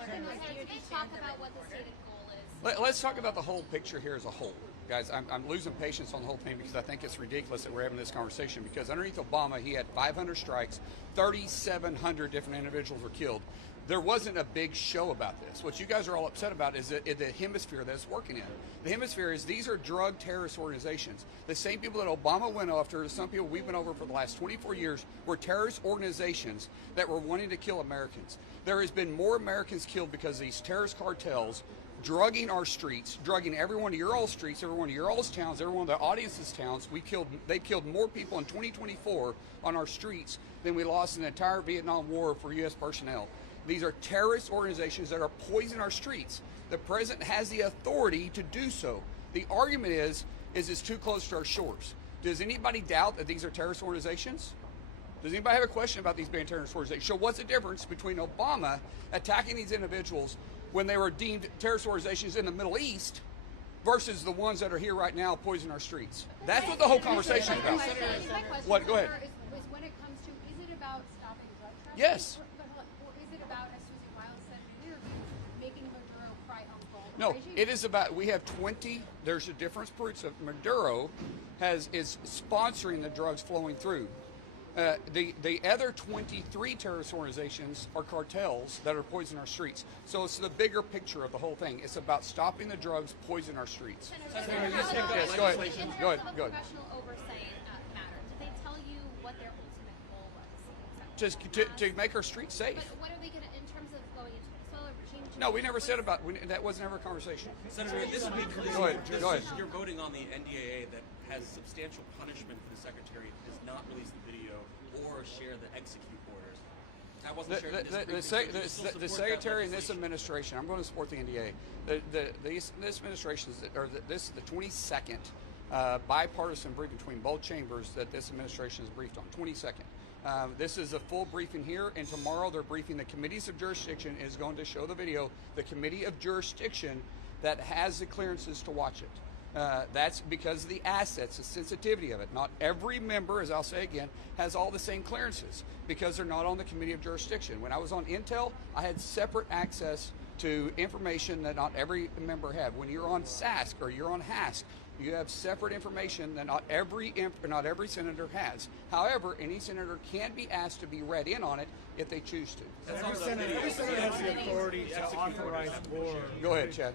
Talk about what the stated goal is. Let's talk about the whole picture here as a whole. guys, I'm losing patience on the whole thing because I think it's ridiculous that we're having this conversation, because underneath Obama, he had 500 strikes, 3,700 different individuals were killed. There wasn't a big show about this. What you guys are all upset about is the hemisphere that it's working in. The hemisphere is these are drug terrorist organizations. The same people that Obama went after, some people we've been over for the last 24 years, were terrorist organizations that were wanting to kill Americans. There has been more Americans killed because of these terrorist cartels drugging our streets, drugging every one of your all streets, every one of your all's towns, every one of the audience's towns. They killed more people in 2024 on our streets than we lost in the entire Vietnam War for U.S. personnel. These are terrorist organizations that are poisoning our streets. The president has the authority to do so. The argument is it's too close to our shores. Does anybody doubt that these are terrorist organizations? Does anybody have a question about these being terrorist organizations? So what's the difference between Obama attacking these individuals when they were deemed terrorist organizations in the Middle East versus the ones that are here right now poisoning our streets? That's what the whole conversation is about. What? Go ahead. Is when it comes to, is it about stopping drug trafficking? Yes. Or is it about, as Susie Wiles said in an interview, making Maduro cry uncle? No, it is about, we have 20, there's a difference proofs of Maduro is sponsoring the drugs flowing through. The other 23 terrorist organizations are cartels that are poisoning our streets. So it's the bigger picture of the whole thing. It's about stopping the drugs poisoning our streets. Yes, go ahead. Go ahead. Go ahead. Congressional oversight matter. Did they tell you what their ultimate goal was? Just to make our streets safe. But what are they going to, in terms of going into solar regime? No, we never said about, that was never a conversation. Senator, this week, go ahead. You're voting on the NDAA that has substantial punishment for the Secretary who does not release the video or share the execute orders. I wasn't sure. The Secretary in this administration, I'm going to support the NDA. This administration, this is the 22nd bipartisan briefing between both chambers that this administration is briefed on. 22nd. This is a full briefing here, and tomorrow they're briefing the committees of jurisdiction is going to show the video. The committee of jurisdiction that has the clearances to watch it. That's because of the assets, the sensitivity of it. Not every member, as I'll say again, has all the same clearances because they're not on the committee of jurisdiction. When I was on Intel, I had separate access to information that not every member had. When you're on SASC or you're on HASC, you have separate information that not every senator has. However, any senator can be asked to be read in on it if they choose to. Every senator has the authority to authorize war. Go ahead, Chad.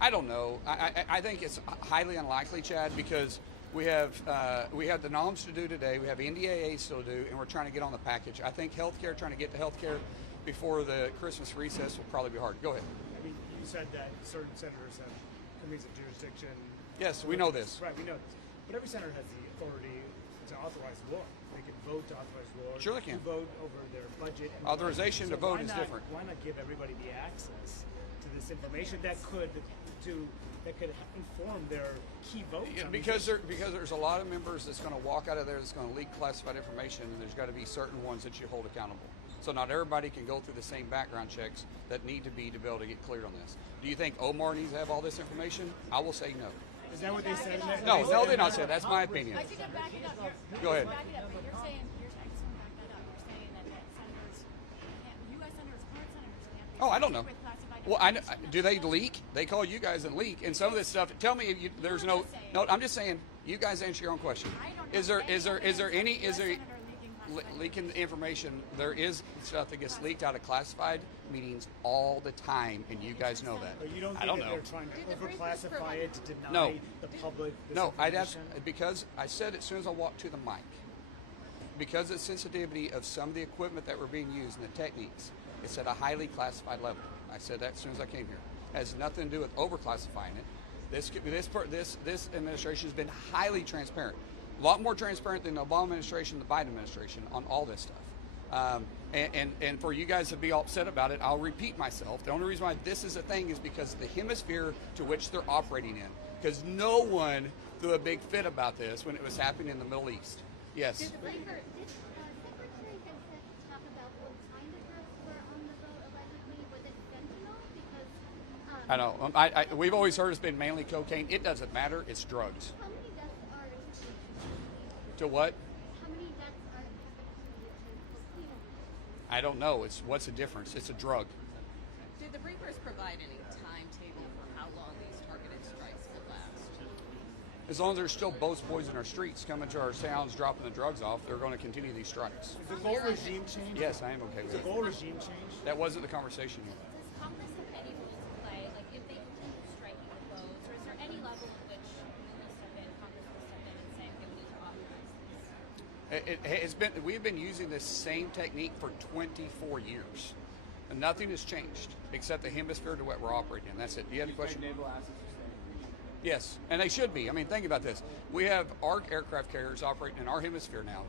I don't know. I think it's highly unlikely, Chad, because we have the noms to do today. We have NDAA still to do, and we're trying to get on the package. I think healthcare, trying to get to healthcare before the Christmas recess will probably be hard. Go ahead. I mean, you said that certain senators have committees of jurisdiction. Yes, we know this. Right, we know this. But every senator has the authority to authorize war. They can vote to authorize war. Sure they can. Vote over their budget. Authorization to vote is different. Why not give everybody the access to this information that could inform their key votes? Yeah, because there's a lot of members that's going to walk out of there that's going to leak classified information, and there's got to be certain ones that you hold accountable. So not everybody can go through the same background checks that need to be able to get cleared on this. Do you think Omar needs to have all this information? I will say no. Is that what they said? No, they not say. That's my opinion. I think to back it up. Go ahead. Back it up. But you're saying, I just want to back that up. You're saying that senators, U.S. senators, current senators can't be I don't know. with classified Well, do they leak? They call you guys and leak, and some of this stuff. Tell me if there's no. No, I'm just saying. You guys answer your own question. Is there leaking information? There is stuff that gets leaked out of classified meetings all the time, and you guys know that. But you don't think I don't that know. they're trying to overclassify it to deny No. the public this No, I'd have information? because I said as soon as I walked to the mic, because of the sensitivity of some of the equipment that were being used and the techniques, it's at a highly classified level. I said that as soon as I came here. It has nothing to do with overclassifying it. This administration has been highly transparent, a lot more transparent than the Obama administration, the Biden administration on all this stuff. And for you guys to be all upset about it, I'll repeat myself. The only reason why this is a thing is because of the hemisphere to which they're operating in. Because no one threw a big fit about this when it was happening in the Middle East. Yes. Did Secretary Hegseth talk about what kind of drugs were on the boat allegedly? Was it fentanyl? Because I know. We've always heard it's been mainly cocaine. It doesn't matter. It's drugs. how many deaths are attributed To what? How many deaths are attributed to cocaine? I don't know. What's the difference? It's a drug. Did the briefers provide any timetable for how long these as long as there's still boats poisoning our streets, coming to our towns, dropping the drugs off, they're going to continue these strikes. Is the goal regime change? Yes, I am okay with Is it. the goal regime change? That wasn't the conversation yet. Does Congress have any role to play? Like, if they continue striking the boats, or is there any level at which we will step in, Congress will step in and say, okay, we need to authorize this? It has been. We've been using this same technique for 24 years, and nothing has changed except the hemisphere to what we're operating in. That's it. Do you have a question? Naval assets are staying. Yes, and they should be. I mean, think about this. We have our aircraft carriers operating in our hemisphere now,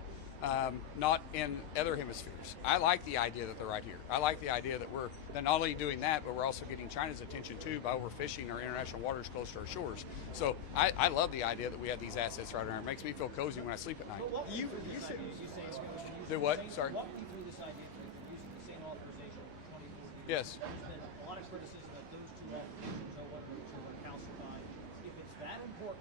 not in other hemispheres. I like the idea that they're right here. I like the idea that we're not only doing that, but we're also getting China's attention too by overfishing our international waters close to our shores. So I love the idea that we have these assets right there. It makes me feel cozy when I sleep at night. You said Do what? Sorry. Walk me through this idea of using the same authorization for 24 years. Yes. There's been a lot of criticism that those two authorizations are what were calcified. If it's that important,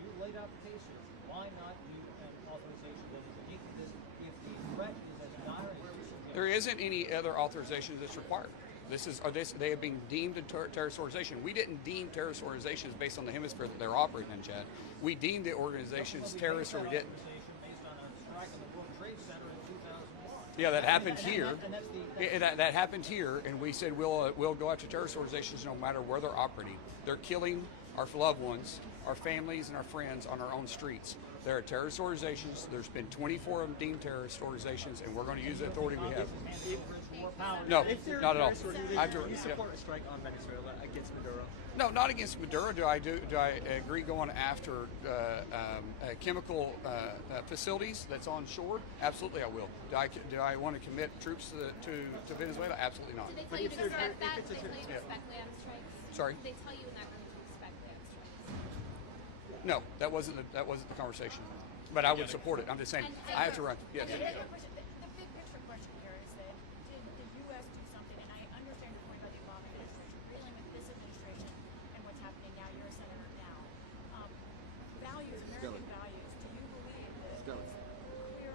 you laid out the case here, why not use an authorization that is unique to this if the threat is as dire as you suggest? There isn't any other authorization that's required. They have been deemed a terrorist organization. We didn't deem terrorist organizations based on the hemisphere that they're operating in, Chad. We deemed the organizations terrorists, or we didn't. Based on a strike on the World Trade Center in 2001. Yeah, that happened here. And that's the That happened here, and we said we'll go after terrorist organizations no matter where they're operating. They're killing our loved ones, our families, and our friends on our own streets. There are terrorist organizations. There's been 24 of them deemed terrorist organizations, and we're going to use the authority we have. No, not at all. Do you support a strike on Venezuela against Maduro? No, not against Maduro. Do I agree going after chemical facilities that's on shore? Absolutely, I will. Do I want to commit troops to Venezuela? Absolutely not. Did they tell you to respect that? Did they tell you to respect land strikes? Sorry? Did they tell you in that room to respect land strikes? No, that wasn't the conversation. But I would support it. I'm just saying I have to run. Yes. The big picture question here is that did the U.S. do something, and I understand your point about the Obama administration, dealing with this administration and what's happening now, you're a senator now. Values, American values, do you believe that it's a clear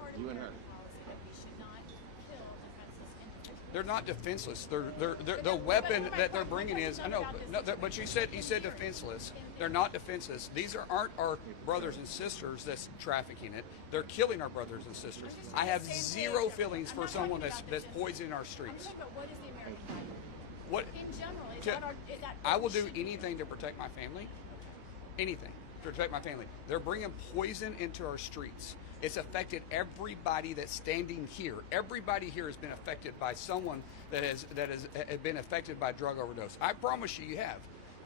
part of American policy that we should not kill defenseless individuals? They're not defenseless. The weapon that they're bringing is I know, but you said defenseless. They're not defenseless. These aren't our brothers and sisters that's trafficking it. They're killing our brothers and sisters. I have zero feelings for someone that's poisoning our streets. I'm talking about what is the American value? What In general, is that I will do anything to protect my family. Anything to protect my family. They're bringing poison into our streets. It's affected everybody that's standing here. Everybody here has been affected by someone that has been affected by drug overdose. I promise you have,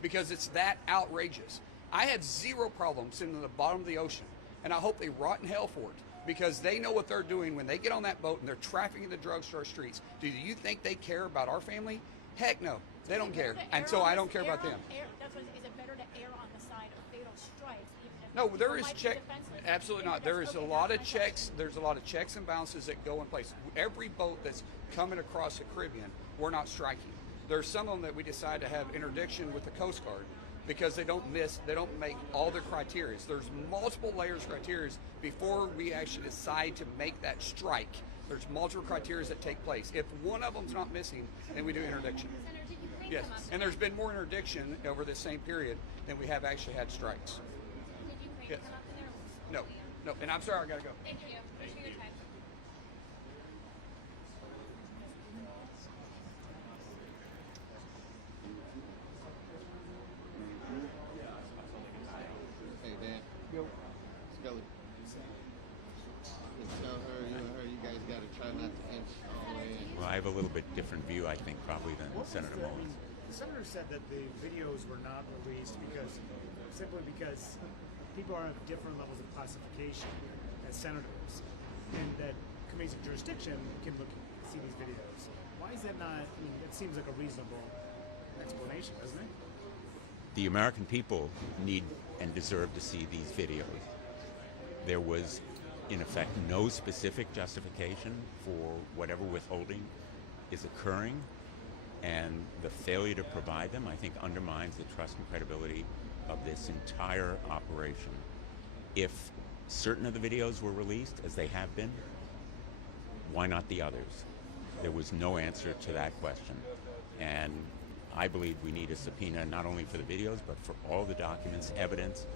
because it's that outrageous. I had zero problem sitting in the bottom of the ocean, and I hope they rot in hell for it, because they know what they're doing when they get on that boat and they're trafficking the drugs to our streets. Do you think they care about our family? Heck no, they don't care, and so I don't care about them. Is it better to err on the side of fatal strikes? No, there is check. Absolutely not. There is a lot of checks. There's a lot of checks and balances that go in place. Every boat that's coming across the Caribbean, we're not striking. There's some of them that we decide to have interdiction with the Coast Guard because they don't make all their criteria. There's multiple layers of criteria before we actually decide to make that strike. There's multiple criteria that take place. If one of them's not missing, then we do interdiction. Senator, did Ukraine Yes, come up? and there's been more interdiction over this same period than we have actually had strikes. Did Ukraine Yes. come up in there? No, and I'm sorry, I gotta go. Thank you. Thanks for your time. Hey, Dan. Yo. Scully. Tell her, you guys gotta try not to inch all the way in. Well, I have a little bit different view, I think, probably than Senator Mullins. The senator said that the videos were not released simply because people are of different levels of classification as senators, and that committees of jurisdiction can see these videos. Why is that not? I mean, it seems like a reasonable explanation, doesn't it? The American people need and deserve to see these videos. There was, in effect, no specific justification for whatever withholding is occurring, and the failure to provide them, I think, undermines the trust and credibility of this entire operation. If certain of the videos were released, as they have been, why not the others? There was no answer to that question. And I believe we need a subpoena not only for the videos, but for all the documents, evidence,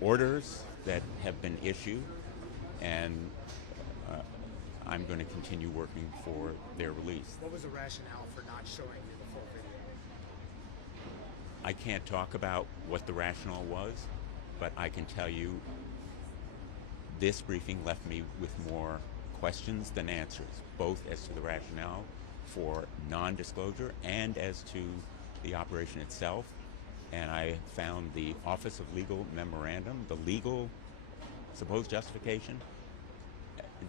orders that have been issued, and I'm going to continue working for their release. What was the rationale for not showing me the full video? I can't talk about what the rationale was, but I can tell you this briefing left me with more questions than answers, both as to the rationale for non-disclosure and as to the operation itself. And I found the Office of Legal Memorandum, the legal supposed justification,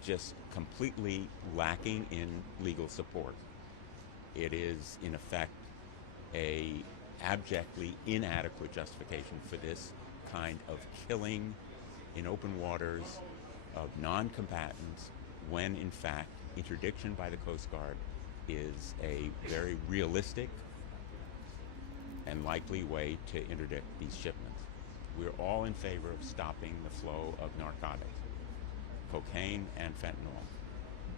just completely lacking in legal support. It is, in effect, a abjectly inadequate justification for this kind of killing in open waters of non-combatants, when in fact interdiction by the Coast Guard is a very realistic and likely way to interdict these shipments. We're all in favor of stopping the flow of narcotics, cocaine and fentanyl,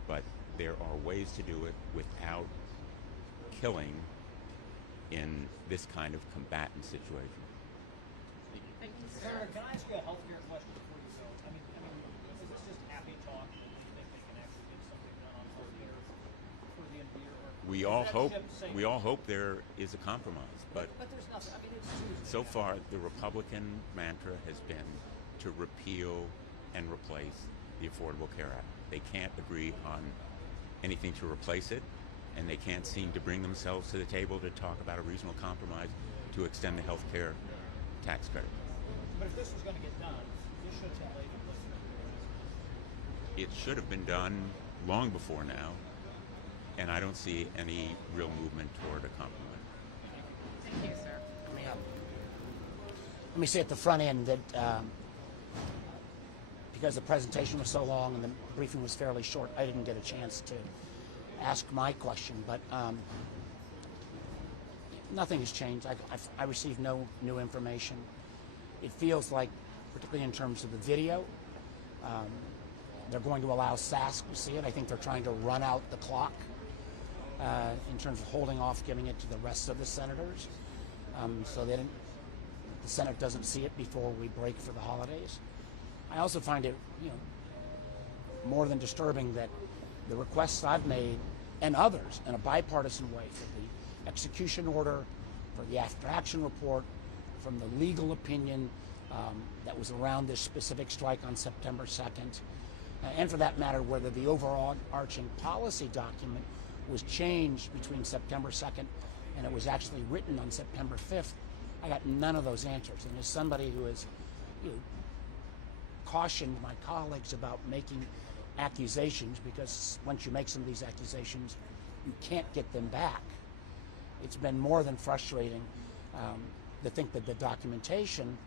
but there are ways to do it without killing in this kind of combatant situation. Thank you, sir. Sarah, can I ask you a healthcare question before you go? I mean, is this just happy talk? Do you think they can actually get something done on healthcare for the end of the year? We all hope there is a compromise, but there's nothing. I mean, it's Tuesday. so far the Republican mantra has been to repeal and replace the Affordable Care Act. They can't agree on anything to replace it, and they can't seem to bring themselves to the table to talk about a reasonable compromise to extend the health care tax credit. But if this was going to get done, this should have been laid in place. It should have been done long before now, and I don't see any real movement toward a compromise. Thank you, sir. Let me say at the front end that because the presentation was so long and the briefing was fairly short, I didn't get a chance to ask my question, but nothing has changed. I received no new information. It feels like, particularly in terms of the video, they're going to allow SASC to see it. I think they're trying to run out the clock in terms of holding off giving it to the rest of the senators, so that the Senate doesn't see it before we break for the holidays. I also find it, more than disturbing that the requests I've made and others in a bipartisan way for the execution order, for the after action report, from the legal opinion that was around this specific strike on September 2nd, and for that matter, whether the overarching policy document was changed between September 2nd and it was actually written on September 5th, I got none of those answers. And as somebody who has cautioned my colleagues about making accusations, because once you make some of these accusations, you can't get them back, it's been more than frustrating to think that the documentation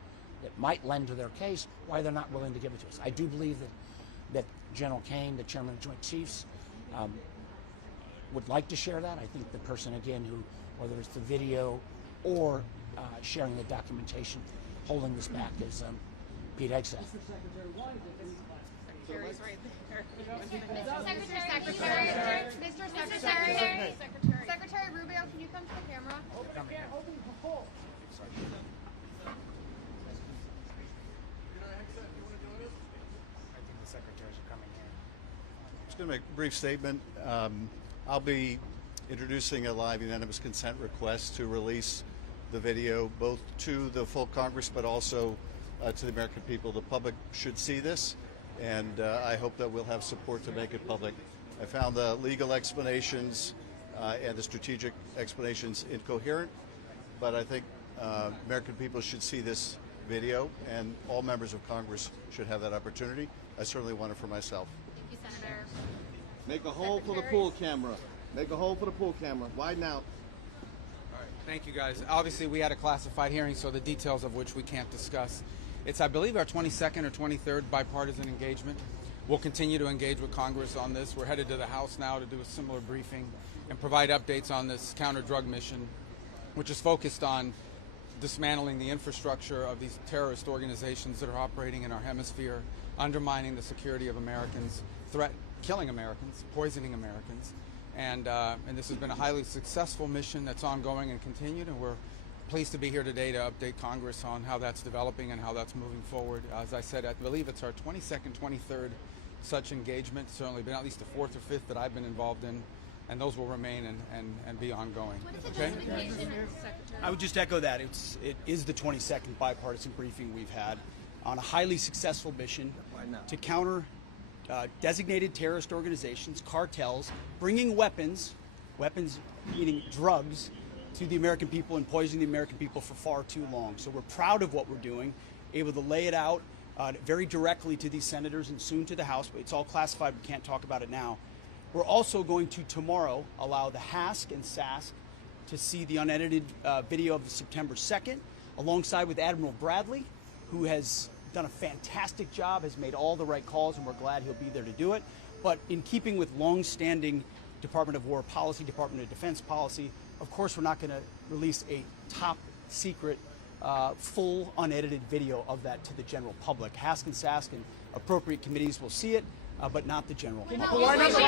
that might lend to their case, why they're not willing to give it to us. I do believe that General Kane, the chairman of the Joint Chiefs, would like to share that. I think the person, again, who, whether it's the video or sharing the documentation, holding this back is Pete Hegseth. Mr. Secretary, why is it Secretary's right there. Secretary Rubio, can you come to the camera? Open the full. I think the secretaries are coming here. Just going to make a brief statement. I'll be introducing a live unanimous consent request to release the video both to the full Congress but also to the American people. The public should see this, and I hope that we'll have support to make it public. I found the legal explanations and the strategic explanations incoherent, but I think American people should see this video, and all members of Congress should have that opportunity. I certainly want it for myself. Thank you, Senator. Make a hole for the pool camera. Make a hole for the pool camera. Widen out. All right. Thank you, guys. Obviously, we had a classified hearing, so the details of which we can't discuss. It's, I believe, our 22nd or 23rd bipartisan engagement. We'll continue to engage with Congress on this. We're headed to the House now to do a similar briefing and provide updates on this counter-drug mission, which is focused on dismantling the infrastructure of these terrorist organizations that are operating in our hemisphere, undermining the security of Americans, killing Americans, poisoning Americans, and this has been a highly successful mission that's ongoing and continued, and we're pleased to be here today to update Congress on how that's developing and how that's moving forward. As I said, I believe it's our 22nd, 23rd such engagement, certainly been at least the 4th or 5th that I've been involved in, and those will remain and be ongoing. Okay? I would just echo that. It is the 22nd bipartisan briefing we've had on a highly successful mission to counter designated terrorist organizations, cartels, bringing weapons meaning drugs, to the American people and poisoning the American people for far too long. So we're proud of what we're doing, able to lay it out very directly to these senators and soon to the House, but it's all classified, we can't talk about it now. We're also going to tomorrow allow the HASC and SASC to see the unedited video of September 2nd, alongside with Admiral Bradley, who has done a fantastic job, has made all the right calls, and we're glad he'll be there to do it. But in keeping with long-standing Department of War policy, Department of Defense policy, of course we're not going to release a top-secret, full, unedited video of that to the general public. HASC and SASC and appropriate committees will see it, but not the general public. Why not the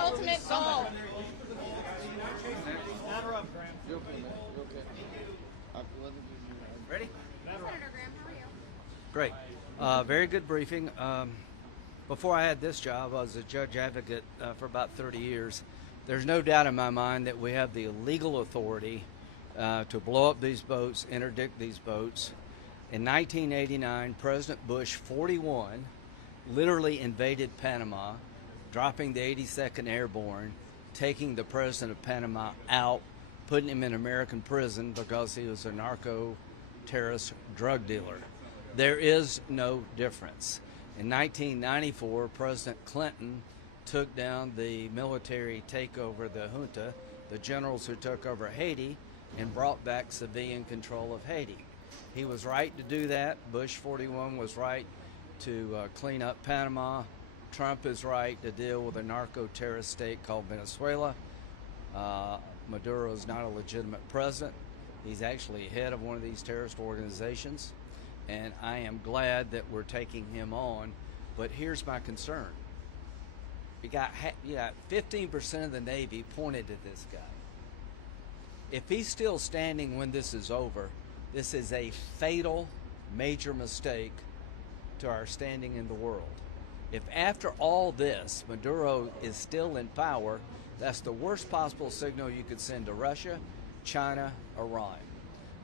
ultimate goal? Ready? Senator Graham, how are you? Great. Very good briefing. Before I had this job, I was a judge advocate for about 30 years. There's no doubt in my mind that we have the legal authority to blow up these boats, interdict these boats. In 1989, President Bush 41 literally invaded Panama, dropping the 82nd Airborne, taking the president of Panama out, putting him in American prison because he was a narco-terrorist drug dealer. There is no difference. In 1994, President Clinton took down the military takeover, the junta, the generals who took over Haiti, and brought back civilian control of Haiti. He was right to do that. Bush 41 was right to clean up Panama. Trump is right to deal with a narco-terrorist state called Venezuela. Maduro is not a legitimate president. He's actually head of one of these terrorist organizations, and I am glad that we're taking him on. But here's my concern. You got 15% of the Navy pointed at this guy. If he's still standing when this is over, this is a fatal, major mistake to our standing in the world. If after all this, Maduro is still in power, that's the worst possible signal you could send to Russia, China, Iran.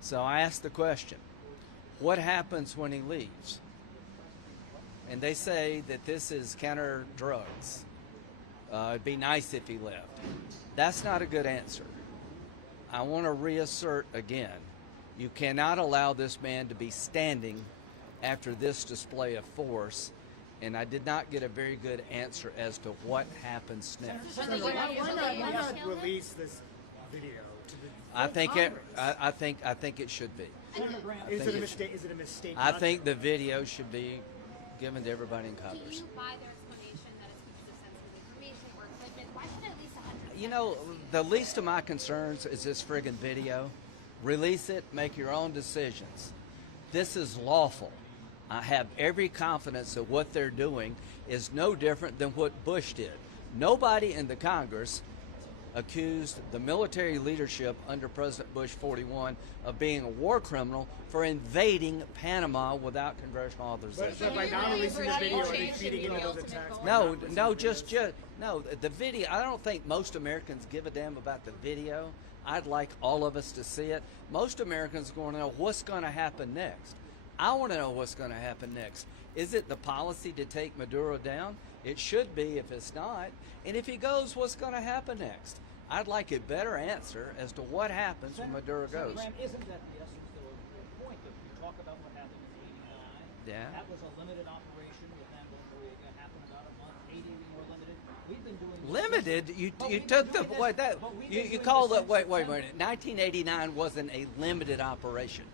So I asked the question, what happens when he leaves? And they say that this is counter drugs. It'd be nice if he left. That's not a good answer. I want to reassert again, you cannot allow this man to be standing after this display of force, and I did not get a very good answer as to what happens next. Why not release this video to the I think Congress? I think it should be. Is it a mistake? Is it a mistake? I think the video should be given to everybody in Do Congress. you buy their explanation that it's because of sensitive information or equipment? Why should at least 100? You know, the least of my concerns is this friggin' video. Release it, make your own decisions. This is lawful. I have every confidence that what they're doing is no different than what Bush did. Nobody in the Congress accused the military leadership under President Bush 41 of being a war criminal for invading Panama without congressional authorization. But by not releasing this video, are they feeding into those attacks? No, the video, I don't think most Americans give a damn about the video. I'd like all of us to see it. Most Americans are going to know what's going to happen next. I want to know what's going to happen next. Is it the policy to take Maduro down? It should be if it's not. And if he goes, what's going to happen next? I'd like a better answer as to what happens when Maduro goes. Graham, isn't that the essence of the point that you talk about what happened in 89? Yeah. That was a limited operation with them going to happen about a month. 80 more limited. We've been doing Limited? You took the wait that you called it wait a minute. 1989 wasn't a limited operation.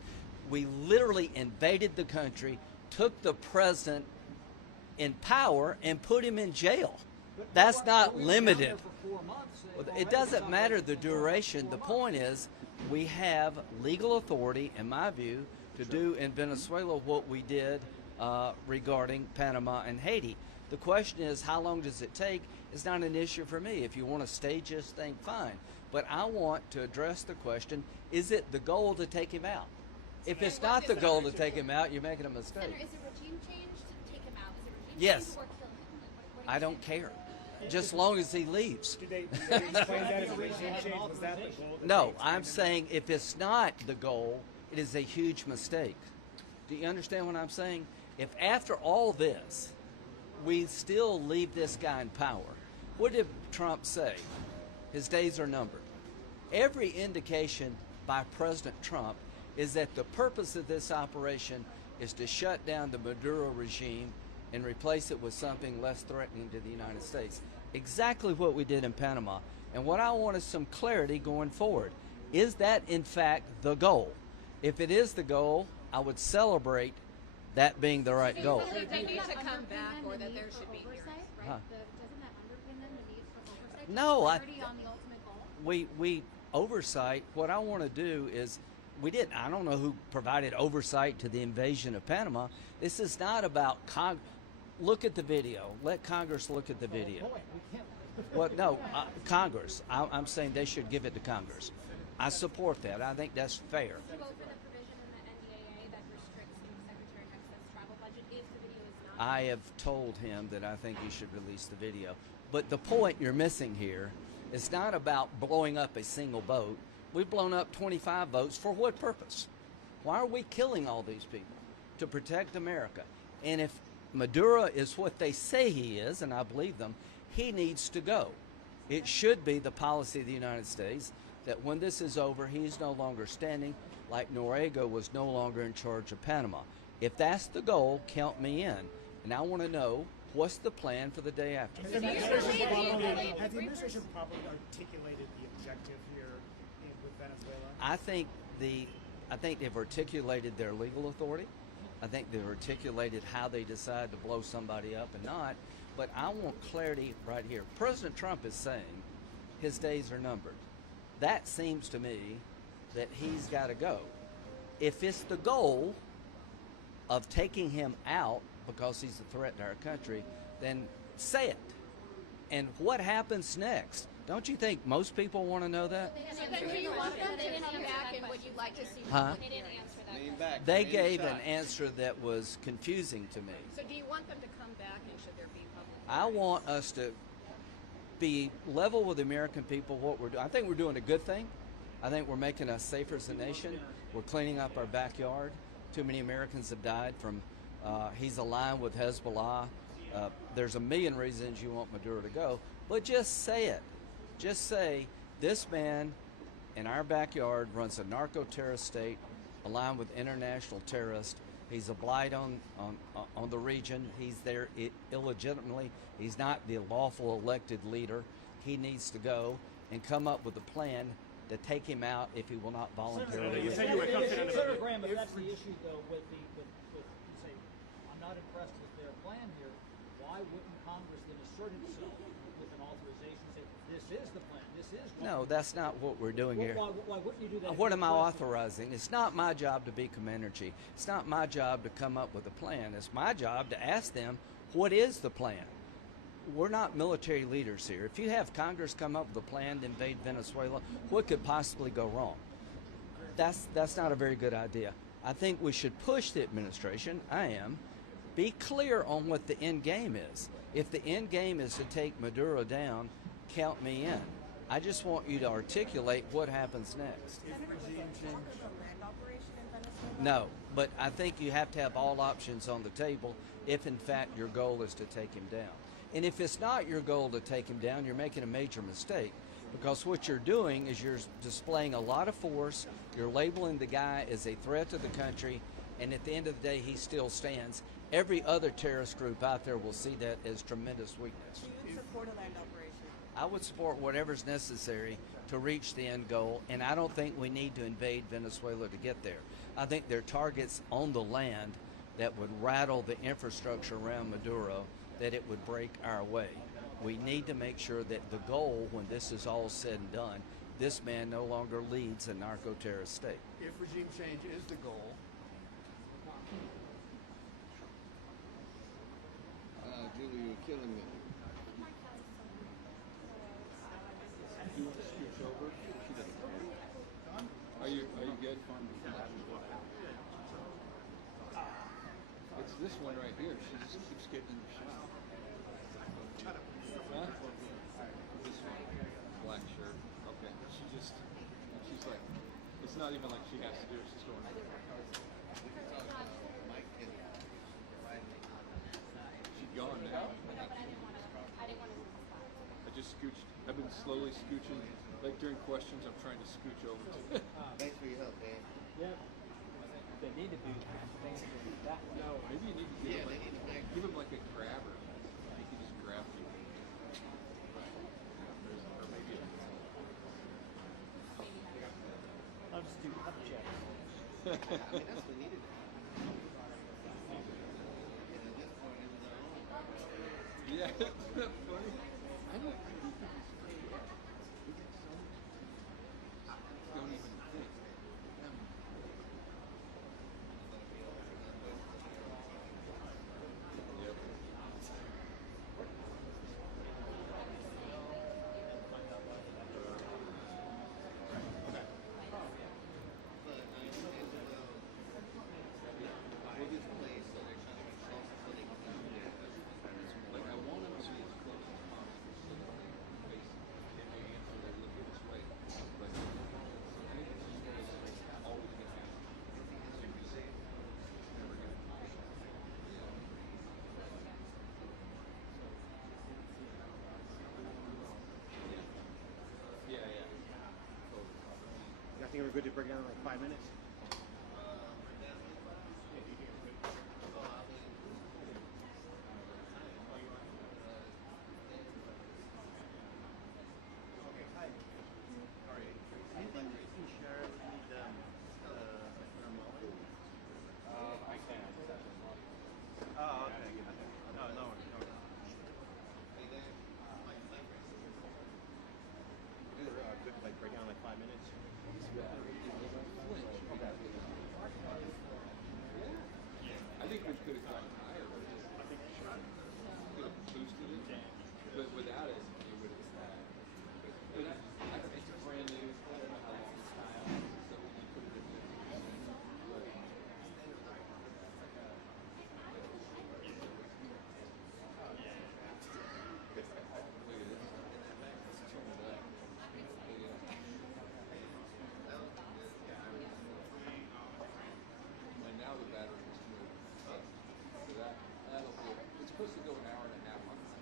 We literally invaded the country, took the president in power, and put him in jail. That's not limited. It doesn't matter the duration. The point is, we have legal authority, in my view, to do in Venezuela what we did regarding Panama and Haiti. The question is, how long does it take? It's not an issue for me. If you want to stage this thing, fine. But I want to address the question, is it the goal to take him out? If it's not the goal to take him out, you're making a mistake. Senator, is it regime change to take him out? Is it regime Yes. change or kill him? What I don't care. Just as long as he leaves. Did they explain that as a regime change? Was that the goal? No, I'm saying if it's not the goal, it is a huge mistake. Do you understand what I'm saying? If after all this, we still leave this guy in power, what did Trump say? His days are numbered. Every indication by President Trump is that the purpose of this operation is to shut down the Maduro regime and replace it with something less threatening to the United States. Exactly what we did in Panama. And what I want is some clarity going forward. Is that, in fact, the goal? If it is the goal, I would celebrate that being the right goal. They need to come back, or that there should be hearings. Huh. Doesn't that underpin then the need for oversight? No, Clarity on the ultimate goal? we oversight. What I want to do is, I don't know who provided oversight to the invasion of Panama. This is not about look at the video. Let Congress look at the video. Well, no, Congress. I'm saying they should give it to Congress. I support that. I think that's fair. Do you vote for the provision in the NDAA that restricts Secretary Hegseth's travel budget if the video is not? I have told him that I think he should release the video. But the point you're missing here is not about blowing up a single boat. We've blown up 25 boats. For what purpose? Why are we killing all these people? To protect America. And if Maduro is what they say he is, and I believe them, he needs to go. It should be the policy of the United States that when this is over, he's no longer standing, like Noriega was no longer in charge of Panama. If that's the goal, count me in. And I want to know, what's the plan for the day after? Has the administration properly articulated the objective here with Venezuela? I think they've articulated their legal authority. I think they've articulated how they decide to blow somebody up and not. But I want clarity right here. President Trump is saying his days are numbered. That seems to me that he's got to go. If it's the goal of taking him out because he's a threat to our country, then say it. And what happens next? Don't you think most people want to know that? Do you want them to come back, and would you like to see? Huh? They didn't answer that. They gave an answer that was confusing to me. So do you want them to come back, and should there be public? I want us to be level with the American people. What we're doing, I think we're doing a good thing. I think we're making us safer as a nation. We're cleaning up our backyard. Too many Americans have died from. He's aligned with Hezbollah. There's a million reasons you want Maduro to go, but just say it. Just say this man in our backyard runs a narco-terrorist state, aligned with international terrorists. He's a blight on the region. He's there illegitimately. He's not the lawful elected leader. He needs to go and come up with a plan to take him out if he will not voluntarily leave. Senator Graham, if that's the issue, though, with you say, I'm not impressed with their plan here, why wouldn't Congress then assert itself with an authorization, say, this is the plan, this is what No, that's not what we're doing here. Why wouldn't you do that? What am I authorizing? It's not my job to be Commander-in-Chief. It's not my job to come up with a plan. It's my job to ask them, what is the plan? We're not military leaders here. If you have Congress come up with a plan to invade Venezuela, what could possibly go wrong? That's not a very good idea. I think we should push the administration, be clear on what the end game is. If the end game is to take Maduro down, count me in. I just want you to articulate what happens next. No, but I think you have to have all options on the table if in fact your goal is to take him down. And if it's not your goal to take him down, you're making a major mistake, because what you're doing is you're displaying a lot of force, you're labeling the guy as a threat to the country, and at the end of the day he still stands. Every other terrorist group out there will see that as tremendous weakness. Do you support a land operation? I would support whatever's necessary to reach the end goal, and I don't think we need to invade Venezuela to get there. I think there are targets on the land that would rattle the infrastructure around Maduro, that it would break our way. We need to make sure that the goal, when this is all said and done, this man no longer leads a narco-terrorist state. If regime change is the goal, this one right here, she just keeps getting shot. Huh? This one, black shirt. Okay. She's like, it's not even like she has to do it. She's going. She's gone now. I just scooched. I've been slowly scooching. Like during questions, I'm trying to scooch over to it. Thanks for your help, man. Yeah. They need to do things that way. No, maybe you need to give him like a grabber. He can just grab you. Or maybe I'll just do cup checks. I mean, that's what needed. Yeah, isn't that funny? I don't even think. Yep. Like I want him to be as close as possible so that they face and they answer they look this way. But I think it's always gonna happen. It's never gonna happen. Yeah. You guys think we're good to break down in like 5 minutes? I can. Oh, okay. No worries. Good to like break down in like 5 minutes. I think we could have gotten higher. I think we should have boosted it, but without it, it would have been bad. But it's brand new. I don't know how long it's been. So we could have been 50%. And now the battery is smooth. So that'll do it. It's supposed to go an hour and a half on this.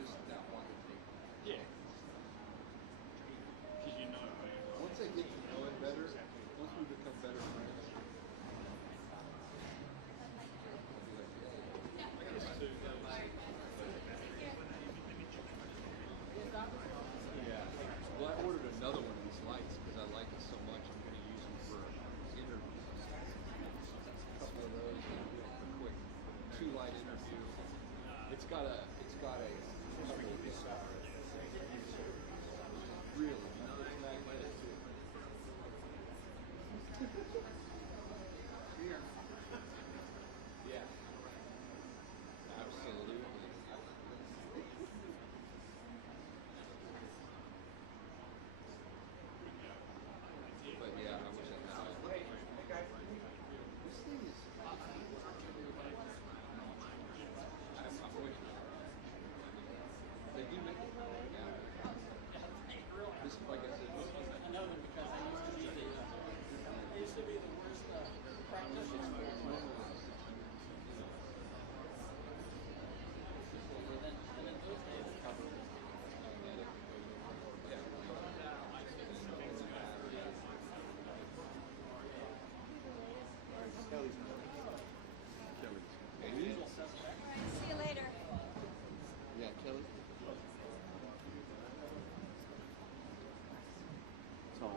Just not want to take. Yeah. Because you know. Once I get to know it better, once we become better friends. Yeah. Well, I ordered another one of these lights because I like it so much. I'm going to use them for interviews. A couple of those and do a quick 2-light interview. It's got a really magnetic to it. Yeah. Absolutely. But yeah, I wish I had it. This thing is. I'm waiting. They do make it now. This, like I said, this is. I know them because I used to be the worst practitioner. And in those days, Usual suspect. See you later. Yeah, Kelly. Tom.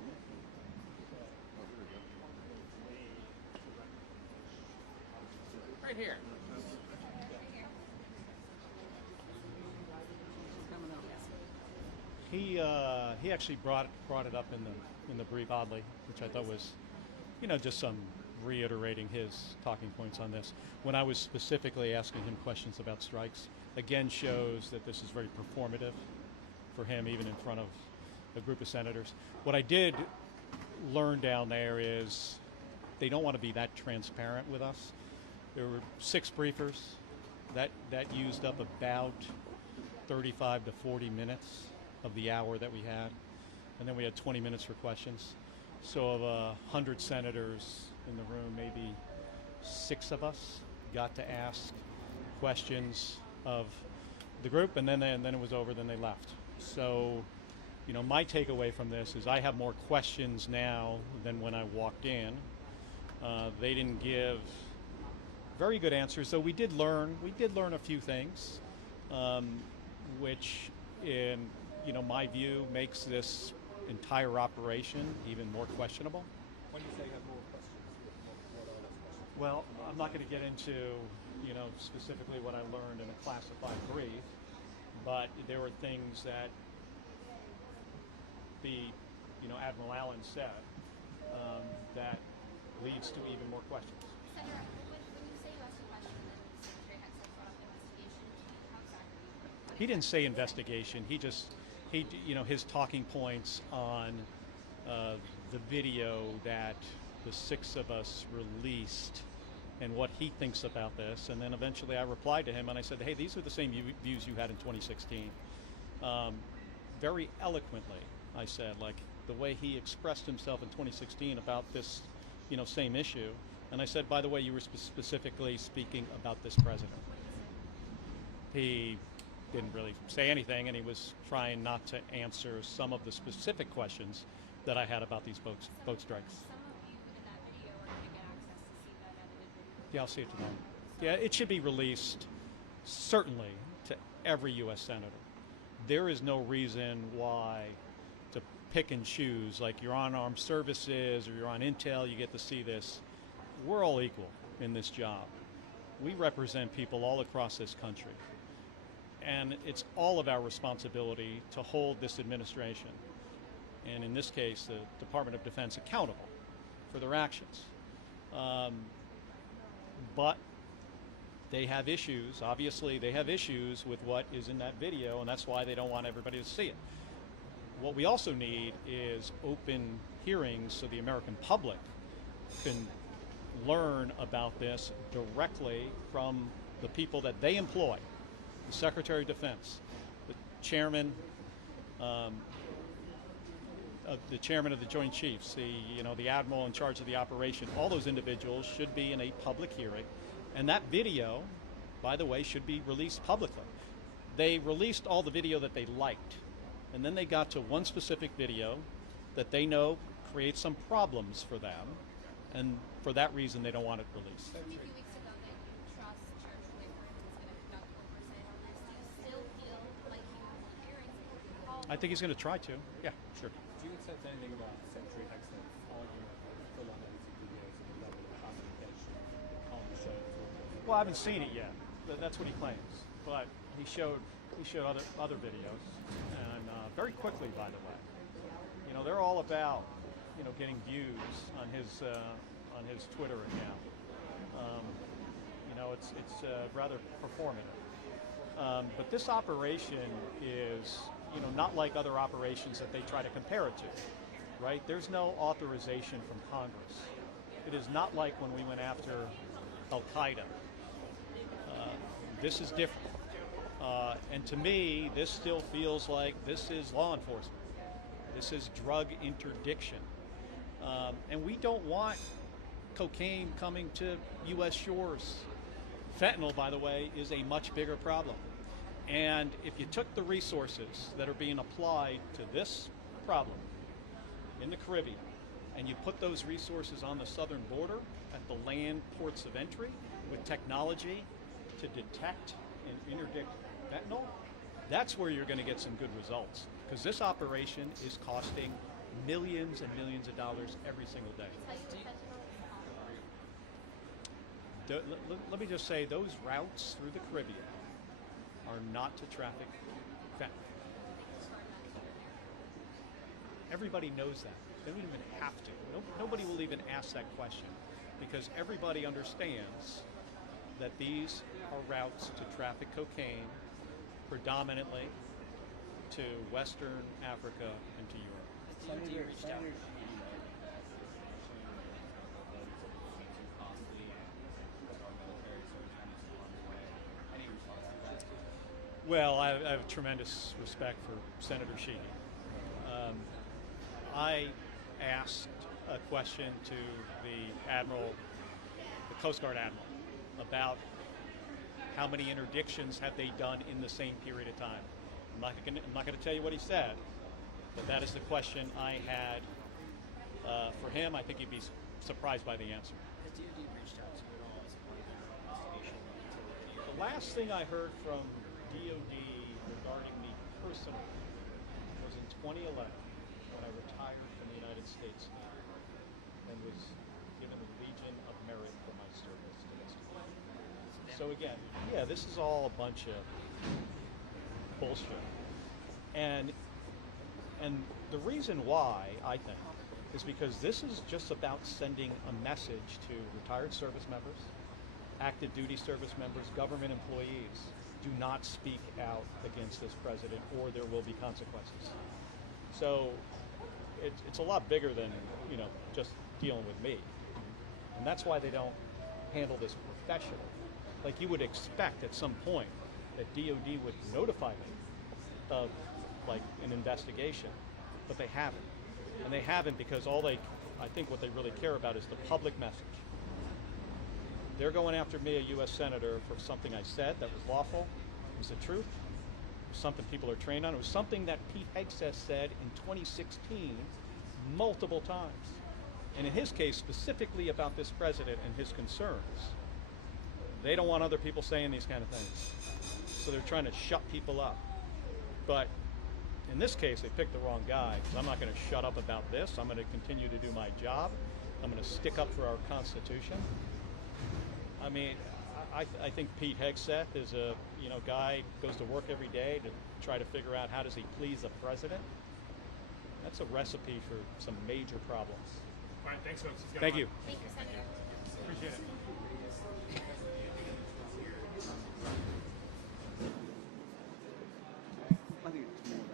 Right here. He actually brought it up in the brief, oddly, which I thought was, just some reiterating his talking points on this. When I was specifically asking him questions about strikes, again shows that this is very performative for him, even in front of a group of senators. What I did learn down there is they don't want to be that transparent with us. There were 6 briefers. That used up about 35 to 40 minutes of the hour that we had, and then we had 20 minutes for questions. So of 100 senators in the room, maybe 6 of us got to ask questions of the group, and then it was over. Then they left. So, you know, my takeaway from this is I have more questions now than when I walked in. They didn't give very good answers, so we did learn a few things, which, in my view, makes this entire operation even more questionable. When you say you have more questions, what are those questions? Well, I'm not going to get into specifically what I learned in a classified brief, but there were things that the Admiral Allen said that leads to even more questions. Senator, when you say you asked a question and Secretary Hegseth brought up investigation, how exactly? He didn't say investigation. His talking points on the video that the 6 of us released and what he thinks about this. And then eventually I replied to him and I said, hey, these are the same views you had in 2016. Very eloquently, I said, like the way he expressed himself in 2016 about this, same issue. And I said, by the way, you were specifically speaking about this president. He didn't really say anything, and he was trying not to answer some of the specific questions that I had about these boat strikes. Some of you in that video are going to get access to see that edited video. Yeah, I'll see it tonight. Yeah, it should be released, certainly, to every U.S. senator. There is no reason why to pick and choose, like you're on armed services or you're on intel, you get to see this. We're all equal in this job. We represent people all across this country. And it's all of our responsibility to hold this administration, and in this case, the Department of Defense, accountable for their actions. But they have issues. Obviously, they have issues with what is in that video, and that's why they don't want everybody to see it. What we also need is open hearings so the American public can learn about this directly from the people that they employ. The Secretary of Defense, the chairman of the Joint Chiefs, the admiral in charge of the operation. All those individuals should be in a public hearing, and that video, by the way, should be released publicly. They released all the video that they liked, and then they got to one specific video that they know creates some problems for them, and for that reason they don't want it released. A few weeks ago, they trust Chair Troy was going to conduct oversight on this. Do you still feel like he will hold hearings? I think he's going to try to. Yeah, sure. Do you sense anything about Secretary Hegseth arguing full on edited videos and the level of classification on the show? Well, I haven't seen it yet. That's what he claims. But he showed other videos, and very quickly, by the way. They're all about getting views on his Twitter account. It's rather performative. But this operation is not like other operations that they try to compare it to, right? There's no authorization from Congress. It is not like when we went after Al-Qaeda. This is different. And to me, this still feels like this is law enforcement. This is drug interdiction. And we don't want cocaine coming to U.S. shores. Fentanyl, by the way, is a much bigger problem. And if you took the resources that are being applied to this problem in the Caribbean, and you put those resources on the southern border at the land ports of entry with technology to detect and interdict fentanyl, that's where you're going to get some good results. Because this operation is costing millions and millions of dollars every single day. Let me just say, those routes through the Caribbean are not to traffic fentanyl. Everybody knows that. They don't even have to. Nobody will even ask that question, because everybody understands that these are routes to traffic cocaine, predominantly to Western Africa and to Europe. Senator reached out. Well, I have tremendous respect for Senator Sheehy. I asked a question to the Admiral, the Coast Guard Admiral, about how many interdictions have they done in the same period of time. I'm not going to tell you what he said, but that is the question I had for him. I think he'd be surprised by the answer. Has DoD reached out to you at all as part of their investigation into the video? The last thing I heard from DoD regarding me personally was in 2011 when I retired from the United States and was given the Legion of Merit for my service domestically. So again, yeah, this is all a bunch of bullshit. And the reason why, I think, is because this is just about sending a message to retired service members, active duty service members, government employees. Do not speak out against this president or there will be consequences. So it's a lot bigger than, just dealing with me. And that's why they don't handle this professionally. Like you would expect at some point that DoD would notify me of like an investigation, but they haven't. And they haven't because I think what they really care about is the public message. They're going after me, a U.S. Senator, for something I said that was lawful. It was the truth. It was something people are trained on. It was something that Pete Hegseth said in 2016 multiple times. And in his case, specifically about this president and his concerns. They don't want other people saying these kind of things. So they're trying to shut people up. But in this case, they picked the wrong guy, because I'm not going to shut up about this. I'm going to continue to do my job. I'm going to stick up for our Constitution. I mean, I think Pete Hegseth is a guy goes to work every day to try to figure out how does he please the president. That's a recipe for some major problems. All right, thanks, folks. Thank you. Thank you, Senator. Appreciate it. I think it's more than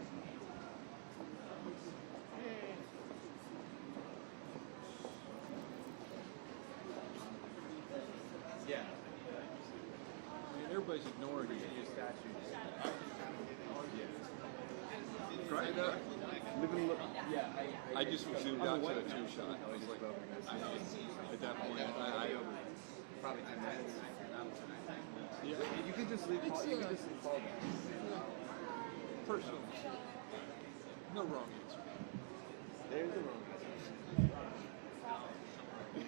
Yeah. I mean, everybody's ignoring the EU statutes. Try it out. I just zoomed out to a two-shot. I was like, at that point, I probably 10 minutes. Yeah, you can just leave. You can just leave Paul down. Personal. No wrong answer. There's the wrong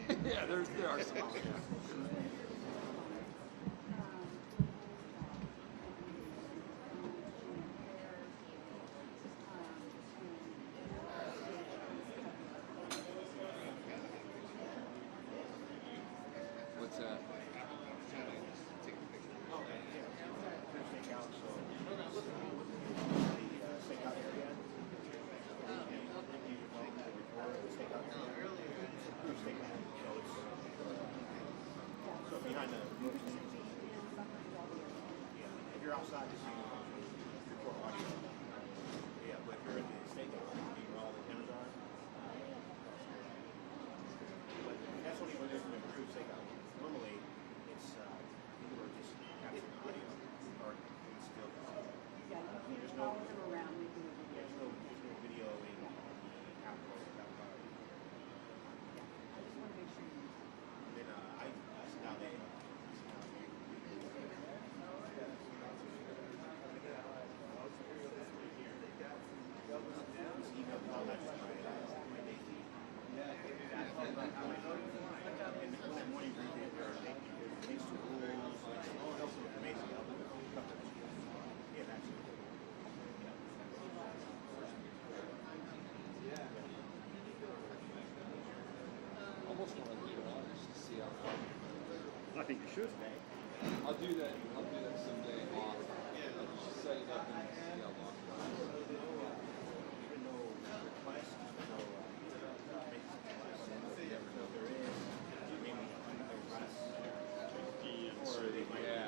answer. Yeah, there are some. What's that? outside to see record audio. Yeah, but if you're in the stakeout, you know where all the cameras are. But that's only when there's an improved stakeout. Normally, it's people are just capturing audio or still. Yeah, there's no around. There's no video in the app or that part. I just want to make sure you. Then I sit down there. I think you should. I'll do that. I'll do that someday off. I'll just set it up and see how long it goes.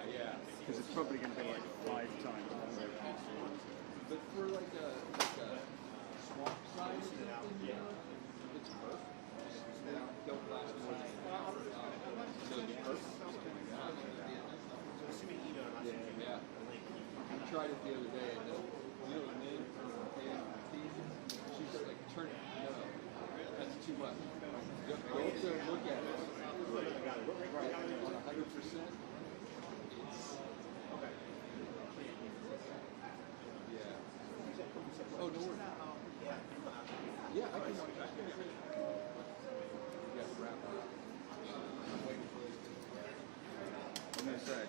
Yeah. Because it's probably going to be like 5 times. But for like a swamp side, it's perfect. Don't last more than an hour. So it'd be perfect. Yeah. Try tried it the other day, and you know what I mean? She's like, turn it. No, that's too much. Go up there and look at it. Right, 100%. Yeah. Oh, no worries. Yeah, I can. Yeah, wrap up. I'm waiting for this. I'm gonna say.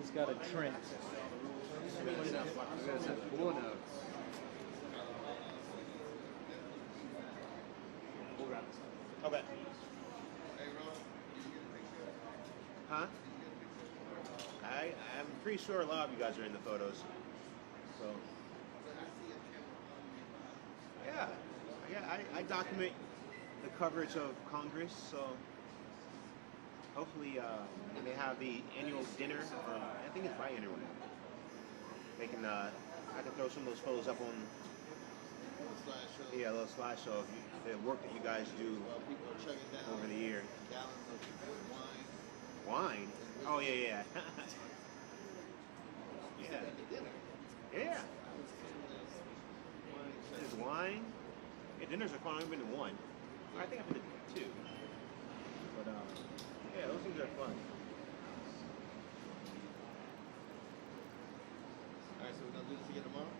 He's got a Trent. Blue notes. We'll wrap this up. Okay. Huh? I'm pretty sure a lot of you guys are in the photos. So. Yeah. I document the coverage of Congress, so hopefully when they have the annual dinner, I think it's biannual now. They can, I can throw some of those photos up on, yeah, a little slideshow of the work that you guys do over the year. Wine? Oh, yeah. Yeah. Yeah. There's wine. Yeah, dinners are fun. I've been to one. I think I've been to two. But, yeah, those things are fun. Alright, so we're gonna do this again tomorrow?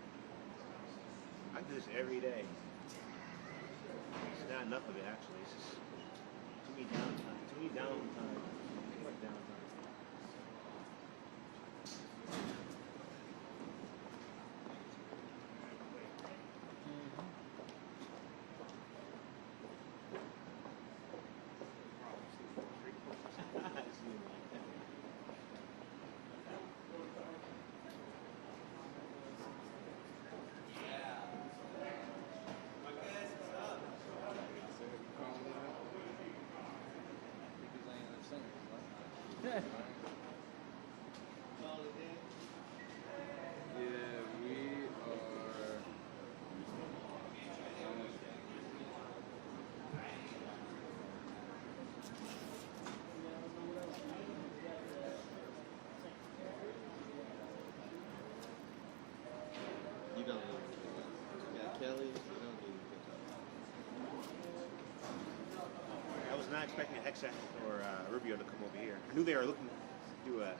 I do this every day. It's not enough of it, actually. It's just too many downtime. Too much downtime. You don't know. You got Kelly, you don't need I was not expecting Hegseth or Rubio to come over here. I knew they were looking to do a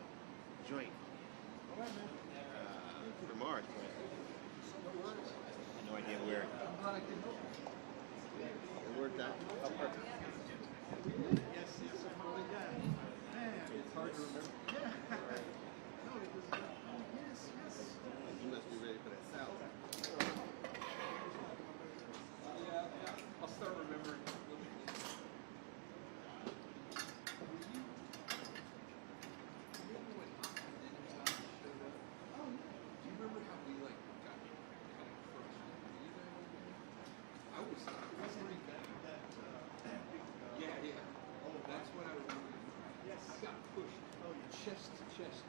joint for March, but I had no idea where. It worked out. Oh, perfect. Yes, it's hard to remember. Yeah. No, it was, yes. You must be ready for that salad. Yeah. I'll start remembering. Chest to chest.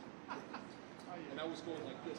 And I was going like this.